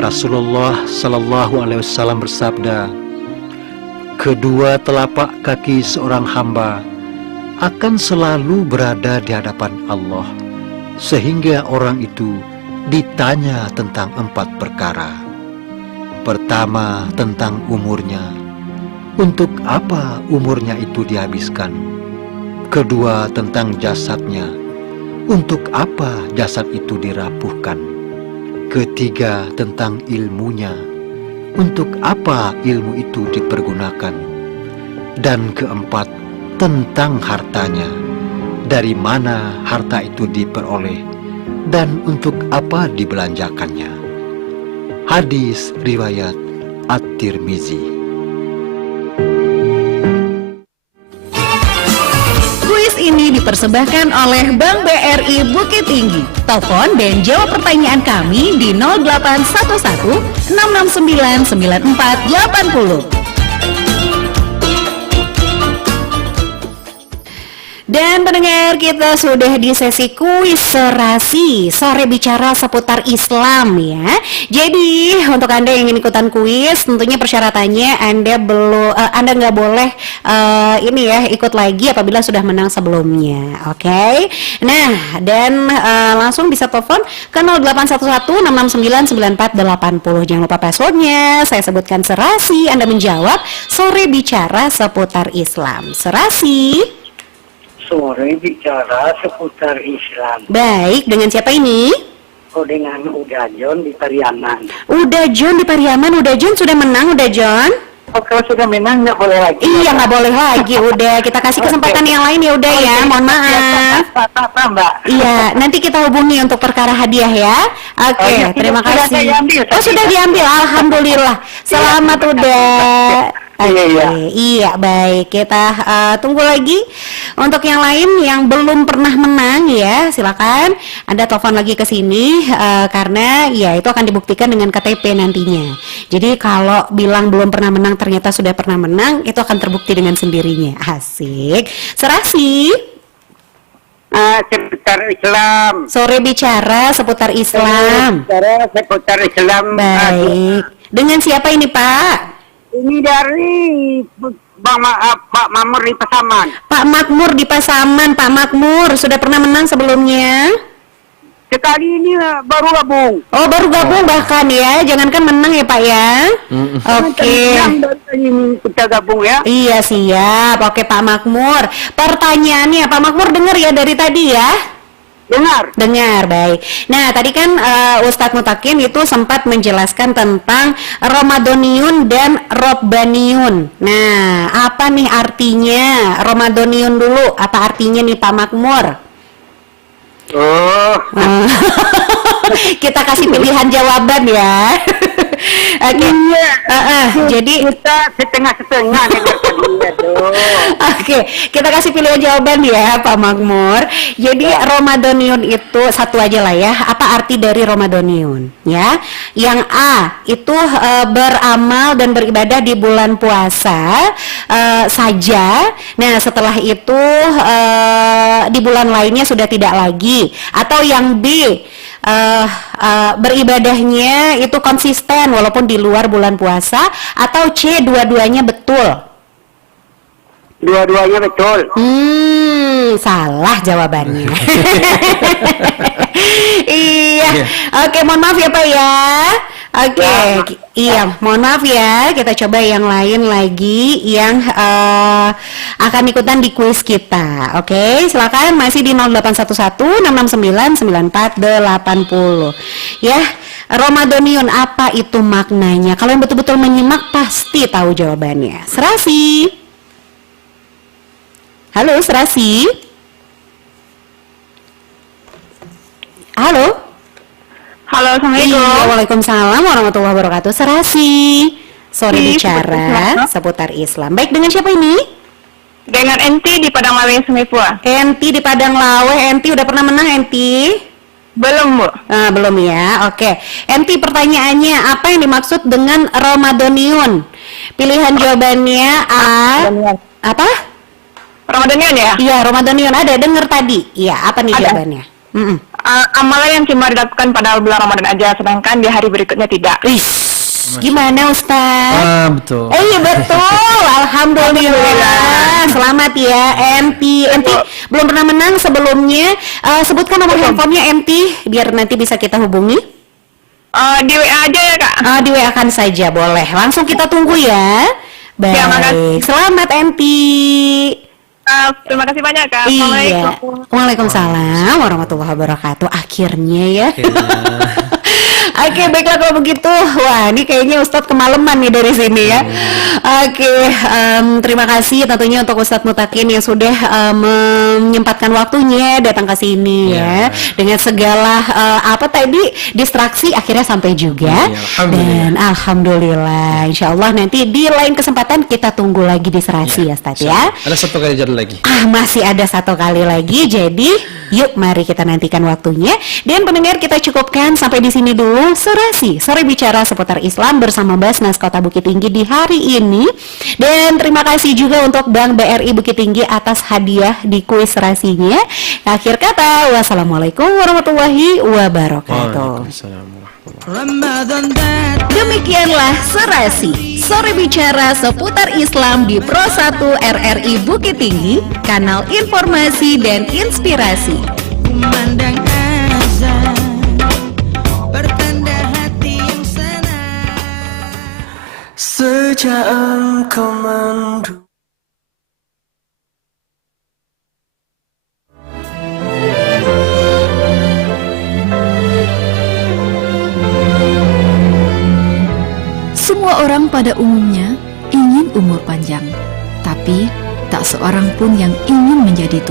Rasulullah Sallallahu Alaihi Wasallam bersabda, kedua telapak kaki seorang hamba akan selalu berada di hadapan Allah, sehingga orang itu ditanya tentang 4 perkara. Pertama, tentang umurnya. Untuk apa umurnya itu dihabiskan? Kedua, tentang jasadnya. Untuk apa jasad itu dirapuhkan? Ketiga, tentang ilmunya. Untuk apa ilmu itu dipergunakan? Dan keempat, tentang hartanya. Dari mana harta itu diperoleh dan untuk apa dibelanjakannya? Hadis riwayat At-Tirmizi. Ini dipersembahkan oleh Bank BRI Bukit Tinggi. Telepon dan jawab pertanyaan kami di 0811 669 9480. Dan pendengar, kita sudah di sesi kuis serasi sore bicara seputar Islam ya. Jadi untuk Anda yang ingin ikutan kuis, tentunya persyaratannya Anda nggak boleh ikut lagi apabila sudah menang sebelumnya. Oke. Nah, dan langsung bisa telepon ke 0811 669 9480. Jangan lupa passwordnya. Saya sebutkan serasi, Anda menjawab sore bicara seputar Islam. Serasi sore bicara seputar Islam. Baik, dengan siapa ini? Oh, dengan Uda John di Pariaman. Uda John di Pariaman. Uda John sudah menang, Uda John? Oh, kalau sudah menang nggak boleh lagi. Iya, nggak boleh lagi. Udah, kita kasih kesempatan yang lain ya, udah ya. Mohon maaf. Apa, Mbak? Iya, nanti kita hubungi untuk perkara hadiah ya. Oke, terima kasih. Sudah diambil. Alhamdulillah. Selamat Uda. Iya, baik. Kita tunggu lagi untuk yang lain yang belum pernah menang ya. Silakan Anda telepon lagi ke sini karena ya itu akan dibuktikan dengan KTP nantinya. Jadi kalau bilang belum pernah menang ternyata sudah pernah menang, itu akan terbukti dengan sendirinya. Asik. Serasi. Seputar Islam. Sore bicara seputar Islam. Seputar Islam. Baik. Dengan siapa ini, Pak? Ini dari Pak Makmur di Pasaman. Pak Makmur di Pasaman. Pak Makmur sudah pernah menang sebelumnya? Sekali ini baru gabung. Oh, baru gabung bahkan ya. Jangankan menang ya Pak ya. Oke. Kita gabung ya. Iya, siap. Oke Pak Makmur. Pertanyaannya Pak Makmur dengar ya dari tadi ya? Dengar, baik. Nah, tadi kan Ustadz Mutakin itu sempat menjelaskan tentang Ramadhaniun dan Robbaniun. Nah, apa nih artinya? Ramadhaniun dulu, apa artinya nih Pak Makmur? Kita kasih pilihan jawaban ya. Oke. Jadi Kita setengah-setengah dengarkan dia tuh. Oke, kita kasih pilihan jawaban ya Pak Makmur. Jadi Ramadaniyun itu satu aja lah ya. Apa arti dari Ramadaniyun? Ya, yang A itu beramal dan beribadah di bulan puasa saja. Nah, setelah itu di bulan lainnya sudah tidak lagi. Atau yang B beribadahnya itu konsisten walaupun di luar bulan puasa. Atau C dua-duanya betul. Dua-duanya betul. Salah jawabannya. Iya. Oke, mohon maaf ya Pak ya. Oke, iya, mohon maaf ya. Kita coba yang lain lagi yang akan ikutan di kuis kita. Oke, silakan masih di 0811 669 9480. Ya, Ramadaniyun apa itu maknanya? Kalau yang betul-betul menyimak pasti tahu jawabannya. Serasi. Halo, Serasi. Halo. Halo, Assalamualaikum. Iya, waalaikumsalam warahmatullahi wabarakatuh. Serasi. Sorry bicara seputar Islam. Baik, dengan siapa ini? Dengan Enti di Padang Lawe, Sungai Pua. Enti di Padang Lawe. Enti udah pernah menang, Enti? Belum, Bu. Belum ya. Oke. Enti, pertanyaannya apa yang dimaksud dengan Ramadaniyun? Pilihan jawabannya A. Apa? Ramadaniyun ya? Iya, Ramadaniyun ada dengar tadi. Iya, apa nih Ada. jawabannya? Amalan yang cuma dilakukan pada bulan Ramadan aja, sedangkan di hari berikutnya tidak. Gimana Ustaz? Betul. Iya betul, alhamdulillah. Selamat ya Enti. Enti belum pernah menang sebelumnya. Sebutkan nomor handphonenya Enti biar nanti bisa kita hubungi. Di WA aja ya Kak? Di WA kan saja boleh. Langsung kita tunggu ya. Baik. Ya, makasih. Selamat Enti. Terima kasih banyak Kak. Iya. Assalamualaikum. Waalaikumsalam warahmatullahi wabarakatuh. Akhirnya ya. Oke, baiklah kalau begitu. Wah, ini kayaknya Ustadz kemalaman nih dari sini ya. Oke, terima kasih tentunya untuk Ustadz Mutakin yang sudah menyempatkan waktunya datang ke sini ya. Dengan segala apa tadi distraksi akhirnya sampai juga. Dan alhamdulillah, insya Allah nanti di lain kesempatan kita tunggu lagi di Serasi ya Ustadz ya. Ada satu kali jadwal lagi. Masih ada satu kali lagi, jadi yuk mari kita nantikan waktunya. Dan pendengar kita cukupkan sampai di sini dulu Serasi, sore bicara seputar Islam bersama Basnas Kota Bukit Tinggi di hari ini. Dan terima kasih juga untuk Bank BRI Bukit Tinggi atas hadiah di kuis Serasinya. Akhir kata, wassalamualaikum warahmatullahi wabarakatuh. Demikianlah Serasi, sore bicara seputar Islam di Pro 1 RRI Bukit Tinggi, kanal informasi dan inspirasi. Memandang azan, bertanda hati yang senang. Sejak engkau mendu. Semua orang pada umumnya ingin umur panjang, tapi tak seorang pun yang ingin menjadi tua.